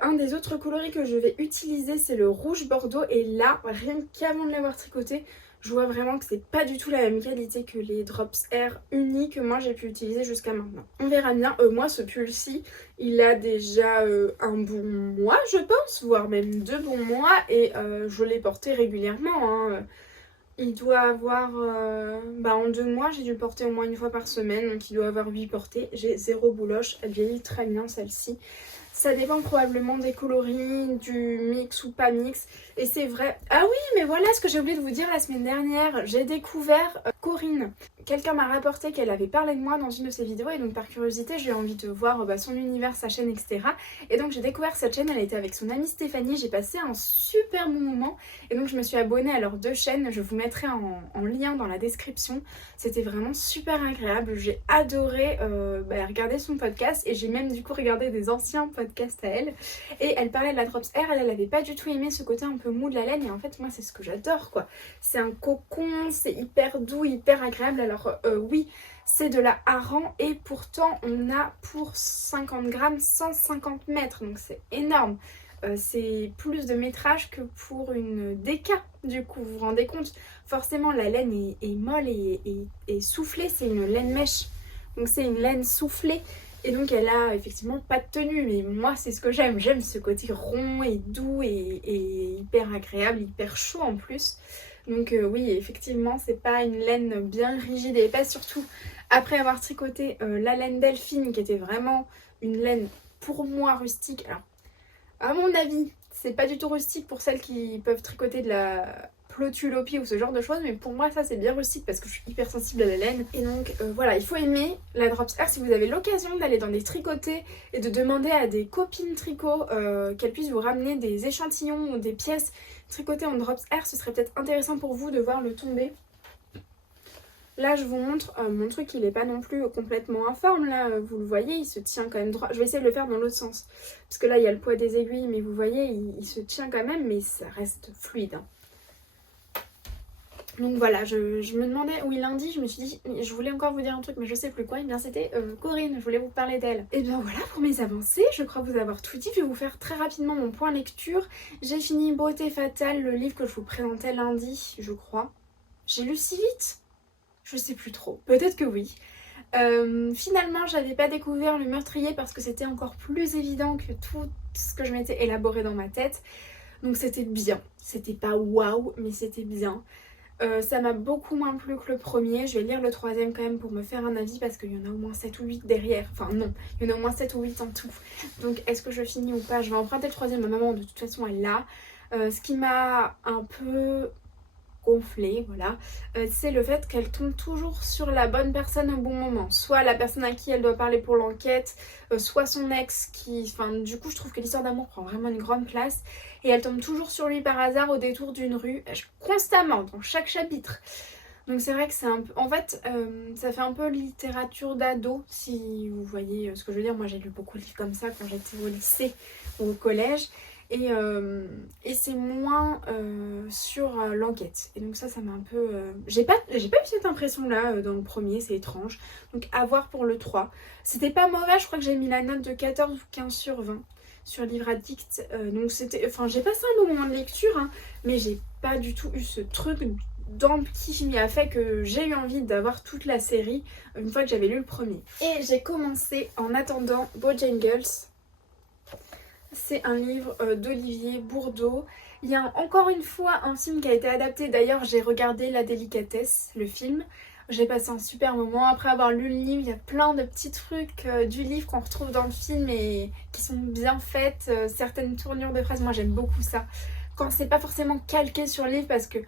un des autres coloris que je vais utiliser, c'est le rouge bordeaux. Et là, rien qu'avant de l'avoir tricoté, je vois vraiment que c'est pas du tout la même qualité que les Drops Air unis que moi j'ai pu utiliser jusqu'à maintenant. On verra bien. Moi, ce pull-ci, il a déjà un bon mois, je pense, voire même 2 bons mois. Et je l'ai porté régulièrement, hein. Il doit avoir... en 2 mois, j'ai dû le porter au moins une fois par semaine. Donc il doit avoir 8 portées. J'ai 0 bouloche. Elle vieillit très bien, celle-ci. Ça dépend probablement des coloris, du mix ou pas mix. Et c'est vrai... Ah oui, mais voilà ce que j'ai oublié de vous dire la semaine dernière. J'ai découvert Corinne. Quelqu'un m'a rapporté qu'elle avait parlé de moi dans une de ses vidéos. Et donc par curiosité, j'ai envie de voir son univers, sa chaîne, etc. Et donc j'ai découvert cette chaîne. Elle était avec son amie Stéphanie. J'ai passé un super bon moment. Et donc je me suis abonnée à leurs 2 chaînes. Je vous mettrai en lien dans la description. C'était vraiment super agréable. J'ai adoré regarder son podcast. Et j'ai même du coup regardé des anciens podcasts à elle. Et elle parlait de la Drops Air. Elle avait pas du tout aimé ce côté un peu mou de la laine. Et en fait moi c'est ce que j'adore quoi. C'est un cocon, c'est hyper doux, hyper agréable. Alors oui, c'est de la hareng. Et pourtant on a pour 50 grammes 150 mètres. Donc c'est énorme. C'est plus de métrage que pour une DK du coup, vous vous rendez compte. Forcément la laine est molle et soufflée, c'est une laine mèche, donc c'est une laine soufflée et donc elle a effectivement pas de tenue, mais moi c'est ce que j'aime ce côté rond et doux et hyper agréable, hyper chaud en plus. Donc oui, effectivement c'est pas une laine bien rigide et épaisse, surtout après avoir tricoté la laine Delphine qui était vraiment une laine pour moi rustique. Alors à mon avis, c'est pas du tout rustique pour celles qui peuvent tricoter de la plotulopie ou ce genre de choses, mais pour moi ça c'est bien rustique parce que je suis hyper sensible à la laine. Et donc voilà, il faut aimer la Drops Air. Si vous avez l'occasion d'aller dans des tricotés et de demander à des copines tricot qu'elles puissent vous ramener des échantillons ou des pièces tricotées en Drops Air, ce serait peut-être intéressant pour vous de voir le tombé. Là je vous montre, mon truc il est pas non plus complètement informe, là vous le voyez, il se tient quand même droit. Je vais essayer de le faire dans l'autre sens, parce que là il y a le poids des aiguilles, mais vous voyez il se tient quand même, mais ça reste fluide, hein. Donc voilà, je me demandais, oui lundi je me suis dit, je voulais encore vous dire un truc mais je sais plus quoi, et bien c'était Corinne, je voulais vous parler d'elle. Et bien voilà pour mes avancées, je crois vous avoir tout dit. Je vais vous faire très rapidement mon point lecture. J'ai fini Beauté Fatale, le livre que je vous présentais lundi, je crois. J'ai lu si vite? Je sais plus trop, peut-être que oui. Finalement j'avais pas découvert le meurtrier parce que c'était encore plus évident que tout ce que je m'étais élaboré dans ma tête. Donc c'était bien, c'était pas waouh mais c'était bien. Ça m'a beaucoup moins plu que le premier. Je vais lire le 3e quand même pour me faire un avis parce qu'il y en a au moins 7 ou 8 derrière. Enfin non, il y en a au moins 7 ou 8 en tout. Donc est-ce que je finis ou pas? Je vais emprunter le 3e à maman, de toute façon elle l'a. Ce qui m'a un peu gonflée, voilà, c'est le fait qu'elle tombe toujours sur la bonne personne au bon moment. Soit la personne à qui elle doit parler pour l'enquête, soit son ex qui... Enfin, du coup, je trouve que l'histoire d'amour prend vraiment une grande place. Et elle tombe toujours sur lui par hasard au détour d'une rue, constamment, dans chaque chapitre. Donc c'est vrai que c'est un peu... En fait, ça fait un peu littérature d'ado, si vous voyez ce que je veux dire. Moi, j'ai lu beaucoup de livres comme ça quand j'étais au lycée ou au collège. Et c'est moins sur l'enquête. Et donc ça m'a un peu... J'ai pas eu cette impression là dans le premier, c'est étrange. Donc à voir pour le 3. C'était pas mauvais, je crois que j'ai mis la note de 14 ou 15 sur 20 sur Livre Addict. Donc c'était... Enfin j'ai passé un bon moment de lecture, hein, mais j'ai pas du tout eu ce truc dans le qui m'y a fait que j'ai eu envie d'avoir toute la série une fois que j'avais lu le premier. Et j'ai commencé en attendant Bojangles. C'est un livre d'Olivier Bourdeau. Il y a encore une fois un film qui a été adapté. D'ailleurs, j'ai regardé La Délicatesse, le film. J'ai passé un super moment. Après avoir lu le livre, il y a plein de petits trucs du livre qu'on retrouve dans le film et qui sont bien faites. Certaines tournures de phrases, moi j'aime beaucoup ça. Quand c'est pas forcément calqué sur le livre, parce que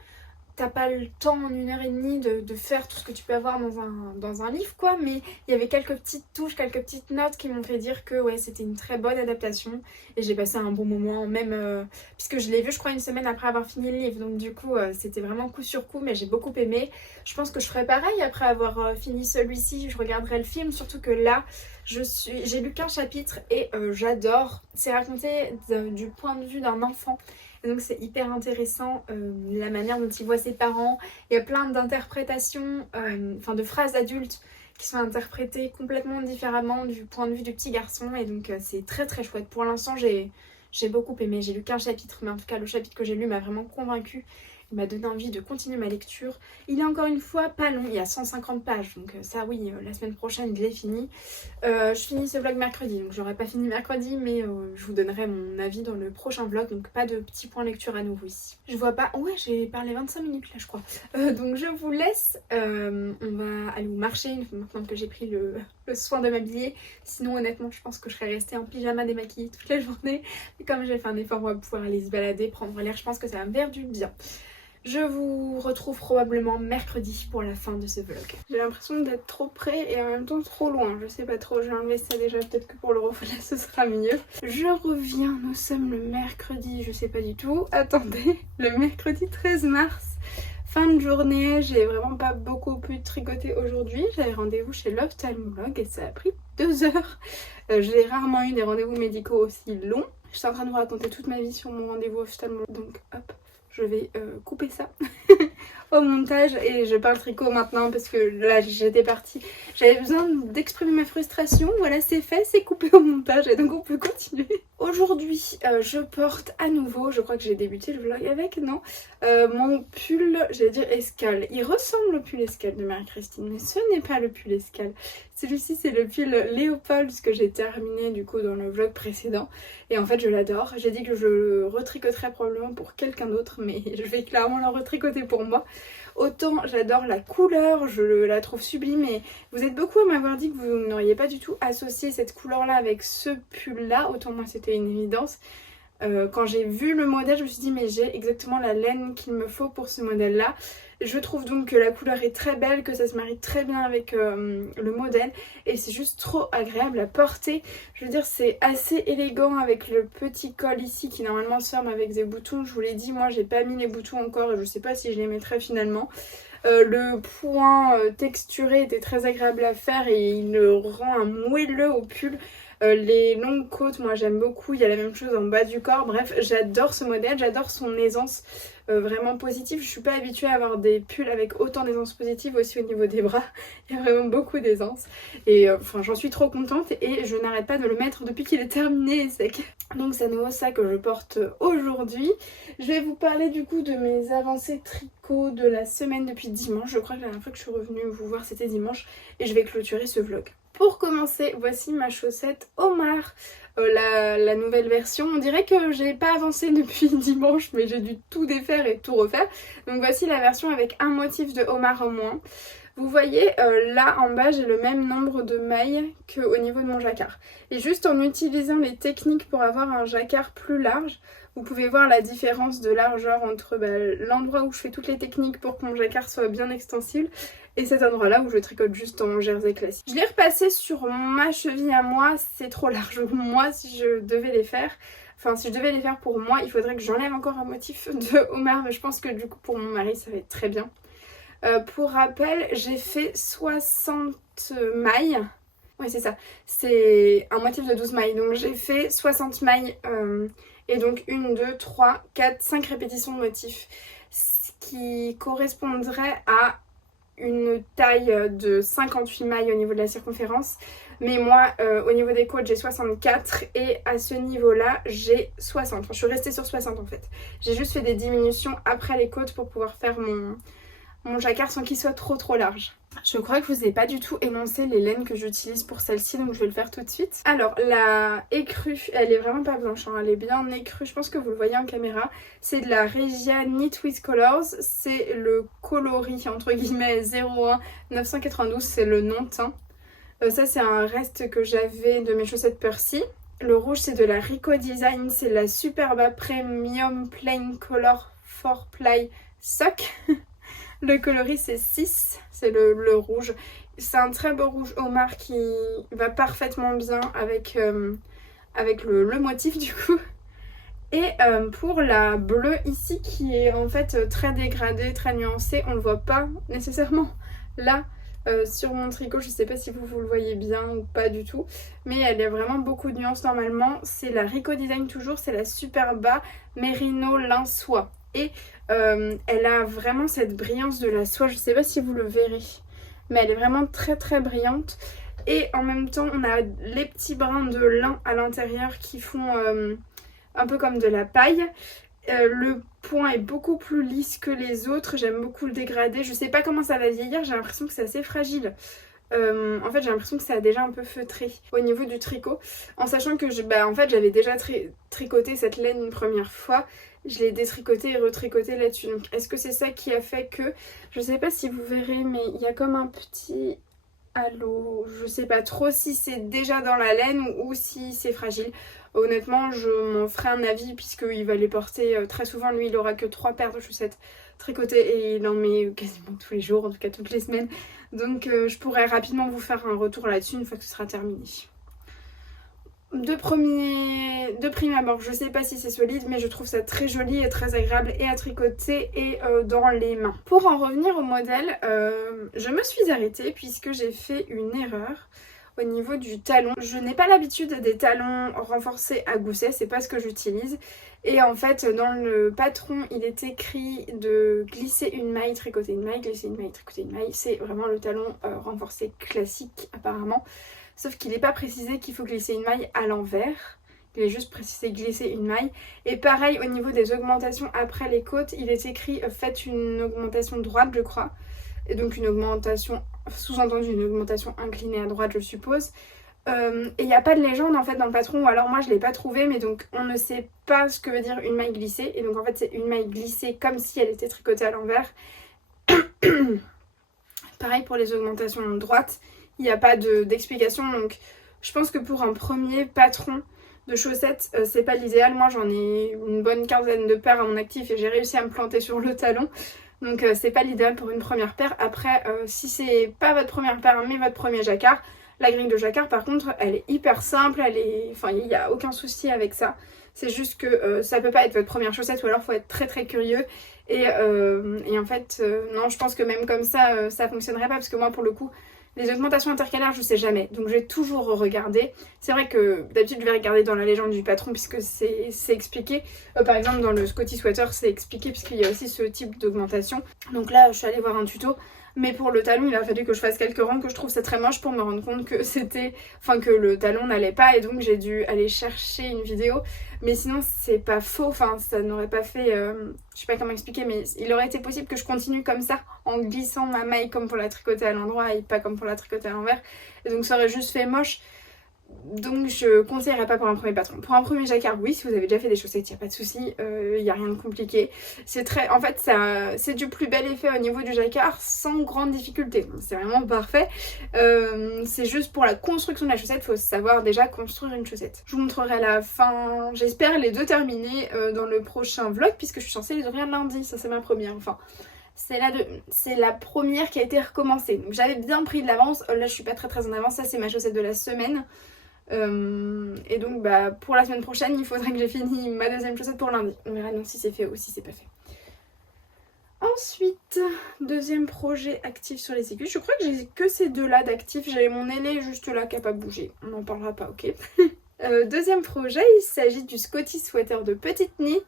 t'as pas le temps en 1 heure et demie de faire tout ce que tu peux avoir dans un livre quoi, mais il y avait quelques petites touches, quelques petites notes qui m'ont fait dire que ouais c'était une très bonne adaptation et j'ai passé un bon moment même puisque je l'ai vu je crois 1 semaine après avoir fini le livre, donc du coup c'était vraiment coup sur coup, mais j'ai beaucoup aimé. Je pense que je ferai pareil après avoir fini celui-ci, je regarderai le film, surtout que là j'ai lu qu'un chapitre et j'adore. C'est raconté du point de vue d'un enfant. Et donc c'est hyper intéressant la manière dont il voit ses parents. Il y a plein d'interprétations, enfin de phrases adultes qui sont interprétées complètement différemment du point de vue du petit garçon. Et donc c'est très très chouette. Pour l'instant j'ai beaucoup aimé. J'ai lu qu'un chapitre, mais en tout cas le chapitre que j'ai lu m'a vraiment convaincue. Il m'a donné envie de continuer ma lecture. Il est encore une fois pas long, il y a 150 pages, donc ça oui, la semaine prochaine je l'ai fini. Je finis ce vlog mercredi, donc j'aurai pas fini mercredi, mais je vous donnerai mon avis dans le prochain vlog, donc pas de petits points lecture à nouveau ici. Je vois pas, ouais j'ai parlé 25 minutes là je crois. Donc je vous laisse, on va aller au marché maintenant que j'ai pris le soin de m'habiller. Sinon honnêtement je pense que je serais restée en pyjama démaquillée toute la journée. Mais comme j'ai fait un effort, on va pouvoir aller se balader, prendre l'air, je pense que ça va me faire du bien. Je vous retrouve probablement mercredi pour la fin de ce vlog. J'ai l'impression d'être trop près et en même temps trop loin. Je sais pas trop, je vais enlever ça déjà, peut-être que pour le reflet ce sera mieux. Je reviens, nous sommes le mercredi, je sais pas du tout. Attendez, le mercredi 13 mars. Fin de journée, j'ai vraiment pas beaucoup pu tricoter aujourd'hui. J'avais rendez-vous chez l'ophtalmologue et ça a pris 2 heures. J'ai rarement eu des rendez-vous médicaux aussi longs. Je suis en train de vous raconter toute ma vie sur mon rendez-vous ophtalmologue, donc hop. Je vais couper ça au montage et je parle tricot maintenant parce que là j'étais partie. J'avais besoin d'exprimer ma frustration. Voilà, c'est fait, c'est coupé au montage et donc on peut continuer. Aujourd'hui, je porte à nouveau, je crois que j'ai débuté le vlog avec, non mon pull, j'allais dire escale. Il ressemble au pull escale de Marie-Christine, mais ce n'est pas le pull escale. Celui-ci c'est le pull Léopold que j'ai terminé du coup dans le vlog précédent. Et en fait je l'adore. J'ai dit que je le retricoterais probablement pour quelqu'un d'autre, mais je vais clairement le retricoter pour moi. Autant j'adore la couleur, je la trouve sublime et vous êtes beaucoup à m'avoir dit que vous n'auriez pas du tout associé cette couleur là avec ce pull là, autant moi c'était une évidence. Quand j'ai vu le modèle je me suis dit mais j'ai exactement la laine qu'il me faut pour ce modèle là. Je trouve donc que la couleur est très belle, que ça se marie très bien avec le modèle et c'est juste trop agréable à porter. Je veux dire c'est assez élégant avec le petit col ici qui normalement se ferme avec des boutons. Je vous l'ai dit, moi j'ai pas mis les boutons encore et je sais pas si je les mettrai finalement. Le point texturé était très agréable à faire et il le rend un moelleux au pull. Les longues côtes, moi j'aime beaucoup, il y a la même chose en bas du corps. Bref, j'adore ce modèle, j'adore son aisance vraiment positive. Je suis pas habituée à avoir des pulls avec autant d'aisance positive aussi au niveau des bras. Il y a vraiment beaucoup d'aisance et enfin j'en suis trop contente et je n'arrête pas de le mettre depuis qu'il est terminé et sec. Donc c'est à nouveau ça que je porte aujourd'hui. Je vais vous parler du coup de mes avancées tricot de la semaine depuis dimanche. Je crois que la dernière fois que je suis revenue vous voir c'était dimanche et je vais clôturer ce vlog. Pour commencer, voici ma chaussette Omar, la nouvelle version. On dirait que j'ai pas avancé depuis dimanche, mais j'ai dû tout défaire et tout refaire. Donc voici la version avec un motif de Omar en moins. Vous voyez, là en bas j'ai le même nombre de mailles qu'au niveau de mon jacquard. Et juste en utilisant les techniques pour avoir un jacquard plus large, vous pouvez voir la différence de largeur entre l'endroit où je fais toutes les techniques pour que mon jacquard soit bien extensible et cet endroit là où je tricote juste en jersey classique. Je l'ai repassé sur ma cheville à moi, c'est trop large. Moi si je devais les faire, enfin si je devais les faire pour moi, il faudrait que j'enlève encore un motif de Omar, mais je pense que du coup pour mon mari ça va être très bien. Pour rappel, j'ai fait 60 mailles. Oui c'est ça, c'est un motif de 12 mailles, donc j'ai fait 60 mailles et donc 1, 2, 3, 4, 5 répétitions de motifs, ce qui correspondrait à une taille de 58 mailles au niveau de la circonférence. Mais moi au niveau des côtes j'ai 64 et à ce niveau là j'ai 60, enfin je suis restée sur 60 en fait. J'ai juste fait des diminutions après les côtes pour pouvoir faire mon jacquard sans qu'il soit trop large. Je crois que je vous ai pas du tout énoncé les laines que j'utilise pour celle-ci, donc je vais le faire tout de suite. Alors la écrue, elle est vraiment pas blanche, hein, elle est bien écrue, je pense que vous le voyez en caméra. C'est de la Regia Knit with Colors, c'est le coloris entre guillemets 01 992, c'est le non teint. Ça c'est un reste que j'avais de mes chaussettes Percy. Le rouge c'est de la Rico Design, c'est la Superba Premium Plain Color 4 Ply Sock. Le coloris c'est 6, c'est le rouge. C'est un très beau rouge homard qui va parfaitement bien avec le motif du coup. Et pour la bleue ici qui est en fait très dégradée, très nuancée, on ne le voit pas nécessairement là sur mon tricot, je sais pas si vous le voyez bien ou pas du tout, mais elle a vraiment beaucoup de nuances normalement. C'est la Rico Design toujours, c'est la Superba Merino lin soie. Et elle a vraiment cette brillance de la soie, je sais pas si vous le verrez, mais elle est vraiment très très brillante. Et en même temps on a les petits brins de lin à l'intérieur qui font un peu comme de la paille. Le point est beaucoup plus lisse que les autres, j'aime beaucoup le dégradé. Je sais pas comment ça va vieillir, j'ai l'impression que c'est assez fragile. En fait j'ai l'impression que ça a déjà un peu feutré au niveau du tricot. En sachant que en fait j'avais déjà tricoté cette laine une première fois. Je l'ai détricoté et retricoté là-dessus. Donc est-ce que c'est ça qui a fait que... Je sais pas si vous verrez mais il y a comme un petit halo. Je sais pas trop si c'est déjà dans la laine ou si c'est fragile. Honnêtement je m'en ferai un avis puisqu'il va les porter très souvent. Lui il aura que 3 paires de chaussettes tricotées et il en met quasiment tous les jours, en tout cas toutes les semaines. Donc je pourrais rapidement vous faire un retour là-dessus une fois que ce sera terminé. De prime abord, je sais pas si c'est solide mais je trouve ça très joli et très agréable et à tricoter et dans les mains. Pour en revenir au modèle, je me suis arrêtée puisque j'ai fait une erreur au niveau du talon. Je n'ai pas l'habitude des talons renforcés à gousset, c'est pas ce que j'utilise. Et en fait dans le patron il est écrit de glisser une maille, tricoter une maille, glisser une maille, tricoter une maille. C'est vraiment le talon renforcé classique apparemment. Sauf qu'il n'est pas précisé qu'il faut glisser une maille à l'envers. Il est juste précisé glisser une maille. Et pareil au niveau des augmentations après les côtes, il est écrit faites une augmentation droite je crois. Et donc une augmentation, sous-entendu une augmentation inclinée à droite je suppose. Et il n'y a pas de légende en fait dans le patron, ou alors moi je ne l'ai pas trouvé, mais donc on ne sait pas ce que veut dire une maille glissée. Et donc en fait c'est une maille glissée comme si elle était tricotée à l'envers. Pareil pour les augmentations droites, il n'y a pas d'explication. Donc je pense que pour un premier patron de chaussettes c'est pas l'idéal. Moi j'en ai une bonne quinzaine de paires à mon actif et j'ai réussi à me planter sur le talon. Donc c'est pas l'idéal pour une première paire. Après si c'est pas votre première paire mais votre premier jacquard, la grille de jacquard par contre elle est hyper simple, enfin il n'y a aucun souci avec ça. C'est juste que ça peut pas être votre première chaussette ou alors faut être très très curieux. Et en fait non, je pense que même comme ça ça fonctionnerait pas, parce que moi pour le coup les augmentations intercalaires je sais jamais, donc je vais toujours regarder. C'est vrai que d'habitude je vais regarder dans la légende du patron puisque c'est expliqué. Par exemple dans le Scotty Sweater c'est expliqué puisqu'il y a aussi ce type d'augmentation. Donc là je suis allée voir un tuto. Mais pour le talon il a fallu que je fasse quelques rangs, que je trouve c'est très moche pour me rendre compte que que le talon n'allait pas, et donc j'ai dû aller chercher une vidéo. Mais sinon c'est pas faux, enfin ça n'aurait pas fait, je sais pas comment expliquer, mais il aurait été possible que je continue comme ça en glissant ma maille comme pour la tricoter à l'endroit et pas comme pour la tricoter à l'envers, et donc ça aurait juste fait moche. Donc je conseillerais pas pour un premier patron. Pour un premier jacquard oui, si vous avez déjà fait des chaussettes il n'y a pas de souci, il n'y a rien de compliqué. En fait c'est du plus bel effet au niveau du jacquard sans grande difficulté, c'est vraiment parfait. C'est juste pour la construction de la chaussette, il faut savoir déjà construire une chaussette. Je vous montrerai à la fin, j'espère les deux terminer dans le prochain vlog, puisque je suis censée les ouvrir lundi, ça c'est ma première, enfin c'est la première qui a été recommencée. Donc j'avais bien pris de l'avance, là je suis pas très en avance, ça c'est ma chaussette de la semaine. Et donc pour la semaine prochaine il faudrait que j'ai fini ma deuxième chaussette pour lundi. On verra bien si c'est fait ou si c'est pas fait. Ensuite, deuxième projet actif sur les aiguilles. Je crois que j'ai que ces deux là d'actifs. J'avais mon ailé juste là qui a pas bougé. On n'en parlera pas, ok. Deuxième projet, il s'agit du Scotty Sweater de petite knit.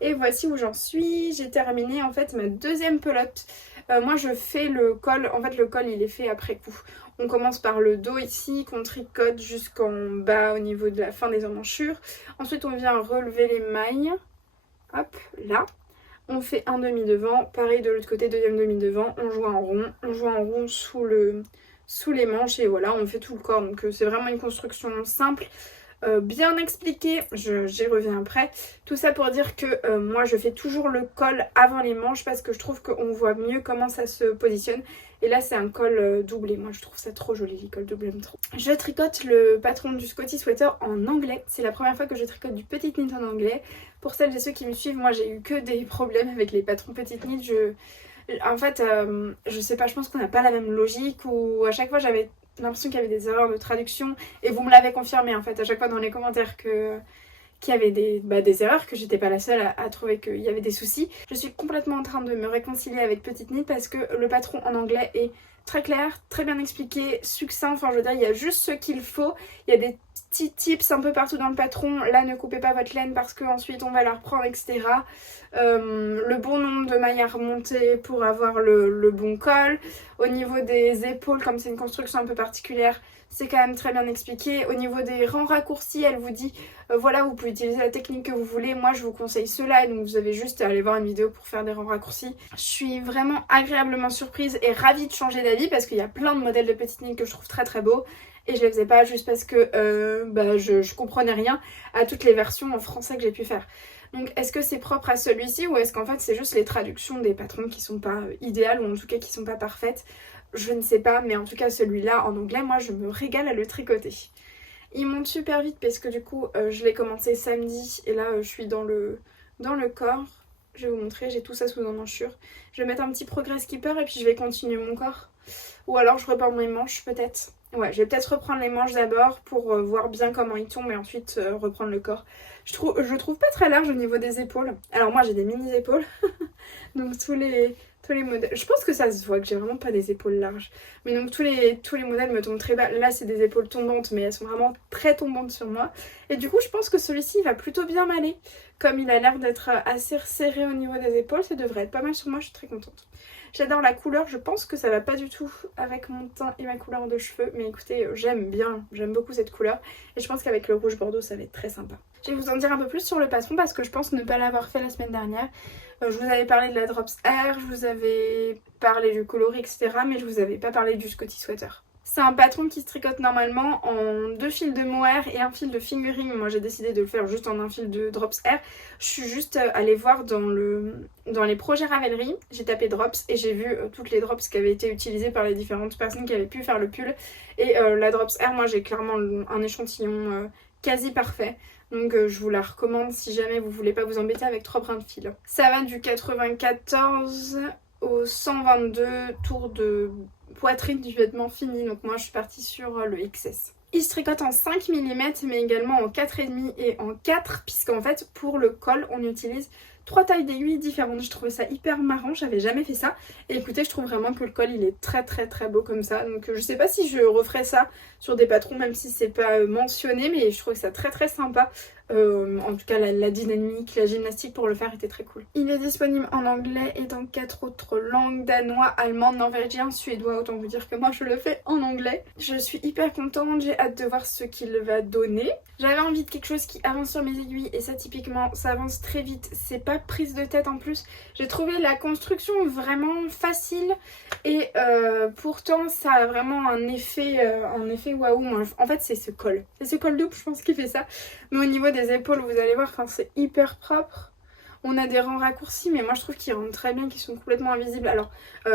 Et voici où j'en suis. J'ai terminé en fait ma deuxième pelote. Moi je fais le col, en fait le col il est fait après coup. On commence par le dos ici, qu'on tricote jusqu'en bas au niveau de la fin des emmanchures. Ensuite on vient relever les mailles. Hop, là. On fait un demi devant, pareil de l'autre côté, deuxième demi devant, on joue en rond. On joue en rond sous les manches et voilà, on fait tout le corps. Donc c'est vraiment une construction simple. Bien expliqué, j'y reviens après. Tout ça pour dire que moi je fais toujours le col avant les manches parce que je trouve qu'on voit mieux comment ça se positionne. Et là c'est un col doublé, moi je trouve ça trop joli les cols doublés, j'aime trop. Je tricote le patron du Scotty Sweater en anglais, c'est la première fois que je tricote du petit knit en anglais. Pour celles et ceux qui me suivent, moi j'ai eu que des problèmes avec les patrons petit knit, En fait, je sais pas, je pense qu'on n'a pas la même logique, ou à chaque fois j'avais l'impression qu'il y avait des erreurs de traduction, et vous me l'avez confirmé en fait à chaque fois dans les commentaires qu'il y avait des erreurs, que j'étais pas la seule à trouver qu'il y avait des soucis. Je suis complètement en train de me réconcilier avec Petite Knit parce que le patron en anglais est très clair, très bien expliqué, succinct, enfin je veux dire il y a juste ce qu'il faut. Il y a des petits tips un peu partout dans le patron, là ne coupez pas votre laine parce qu'ensuite on va la reprendre, etc. Le bon nombre de mailles à remonter pour avoir le bon col. Au niveau des épaules, comme c'est une construction un peu particulière, c'est quand même très bien expliqué. Au niveau des rangs raccourcis, elle vous dit voilà, vous pouvez utiliser la technique que vous voulez. Moi, je vous conseille cela, et donc vous avez juste à aller voir une vidéo pour faire des rangs raccourcis. Je suis vraiment agréablement surprise et ravie de changer d'avis parce qu'il y a plein de modèles de Petite Knit que je trouve très très beaux. Et je les faisais pas juste parce que je comprenais rien à toutes les versions en français que j'ai pu faire. Donc est-ce que c'est propre à celui-ci, ou est-ce qu'en fait c'est juste les traductions des patrons qui sont pas idéales, ou en tout cas qui sont pas parfaites? Je ne sais pas, mais en tout cas celui-là en anglais, moi je me régale à le tricoter. Il monte super vite parce que du coup je l'ai commencé samedi et là je suis dans le corps. Je vais vous montrer, j'ai tout ça sous emmanchure. Je vais mettre un petit progrès skipper et puis je vais continuer mon corps. Ou alors je repars mes manches peut-être. Ouais, je vais peut-être reprendre les manches d'abord pour voir bien comment ils tombent et ensuite reprendre le corps. Je le trouve pas très large au niveau des épaules. Alors moi j'ai des mini épaules. Donc tous les modèles, je pense que ça se voit que j'ai vraiment pas des épaules larges, mais donc tous les modèles me tombent très bas. Là c'est des épaules tombantes, mais elles sont vraiment très tombantes sur moi, et du coup je pense que celui-ci va plutôt bien m'aller. Comme il a l'air d'être assez serré au niveau des épaules, ça devrait être pas mal sur moi, je suis très contente. J'adore la couleur, je pense que ça va pas du tout avec mon teint et ma couleur de cheveux, mais écoutez, j'aime beaucoup cette couleur, et je pense qu'avec le rouge bordeaux ça va être très sympa. Je vais vous en dire un peu plus sur le patron parce que je pense ne pas l'avoir fait la semaine dernière. Je vous avais parlé de la Drops Air, je vous avais parlé du coloris, etc. Mais je vous avais pas parlé du Scotty Sweater. C'est un patron qui se tricote normalement en 2 fils de mohair et un fil de fingering. Moi j'ai décidé de le faire juste en un fil de Drops Air. Je suis juste allée voir dans les projets Ravelry. J'ai tapé Drops et j'ai vu toutes les Drops qui avaient été utilisées par les différentes personnes qui avaient pu faire le pull. Et la Drops Air, moi j'ai clairement un échantillon quasi parfait. Donc je vous la recommande si jamais vous voulez pas vous embêter avec 3 brins de fil. Ça va du 94 au 122 tours de poitrine du vêtement fini. Donc moi je suis partie sur le XS. Il se tricote en 5 mm mais également en 4,5 et en 4, puisqu'en fait pour le col on utilise 3 tailles d'aiguilles différentes. Je trouvais ça hyper marrant, j'avais jamais fait ça. Et écoutez, je trouve vraiment que le col il est très très très beau comme ça. Donc je sais pas si je referai ça sur des patrons, même si c'est pas mentionné, mais je trouve ça très très sympa. En tout cas la dynamique, la gymnastique pour le faire était très cool. Il est disponible en anglais et dans 4 autres langues: danois, allemand, norvégien, suédois. Autant vous dire que moi je le fais en anglais. Je suis hyper contente, j'ai hâte de voir ce qu'il va donner. J'avais envie de quelque chose qui avance sur mes aiguilles, et ça typiquement ça avance très vite, c'est pas prise de tête en plus. J'ai trouvé la construction vraiment facile et pourtant ça a vraiment un effet waouh. En fait c'est ce col double je pense qui fait ça. Mais au niveau des épaules, vous allez voir, c'est hyper propre. On a des rangs raccourcis, mais moi je trouve qu'ils rentrent très bien, qu'ils sont complètement invisibles. Alors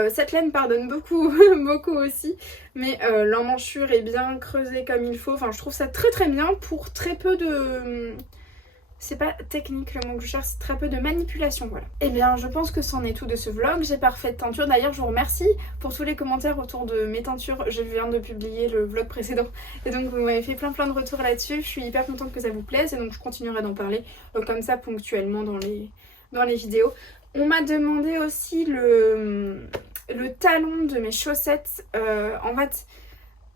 cette laine pardonne beaucoup, beaucoup aussi, mais l'emmanchure est bien creusée comme il faut. Enfin je trouve ça très très bien pour très peu de... C'est pas technique le mot que je cherche, c'est très peu de manipulation, voilà. Et bien je pense que c'en est tout de ce vlog. J'ai pas refait de teinture, d'ailleurs je vous remercie pour tous les commentaires autour de mes teintures. Je viens de publier le vlog précédent et donc vous m'avez fait plein de retours là-dessus. Je suis hyper contente que ça vous plaise et donc je continuerai d'en parler comme ça ponctuellement dans les vidéos. On m'a demandé aussi le talon de mes chaussettes, en fait...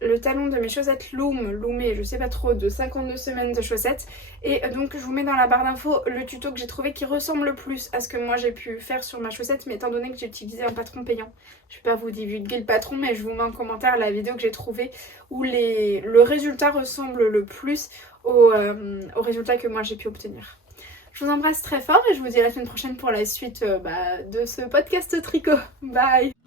Le talon de mes chaussettes Loomé, je sais pas trop, de 52 semaines de chaussettes. Et donc je vous mets dans la barre d'infos le tuto que j'ai trouvé qui ressemble le plus à ce que moi j'ai pu faire sur ma chaussette. Mais étant donné que j'ai utilisé un patron payant, je vais pas vous divulguer le patron, mais je vous mets en commentaire la vidéo que j'ai trouvée où le résultat ressemble le plus au résultat que moi j'ai pu obtenir. Je vous embrasse très fort et je vous dis à la semaine prochaine pour la suite de ce podcast tricot. Bye!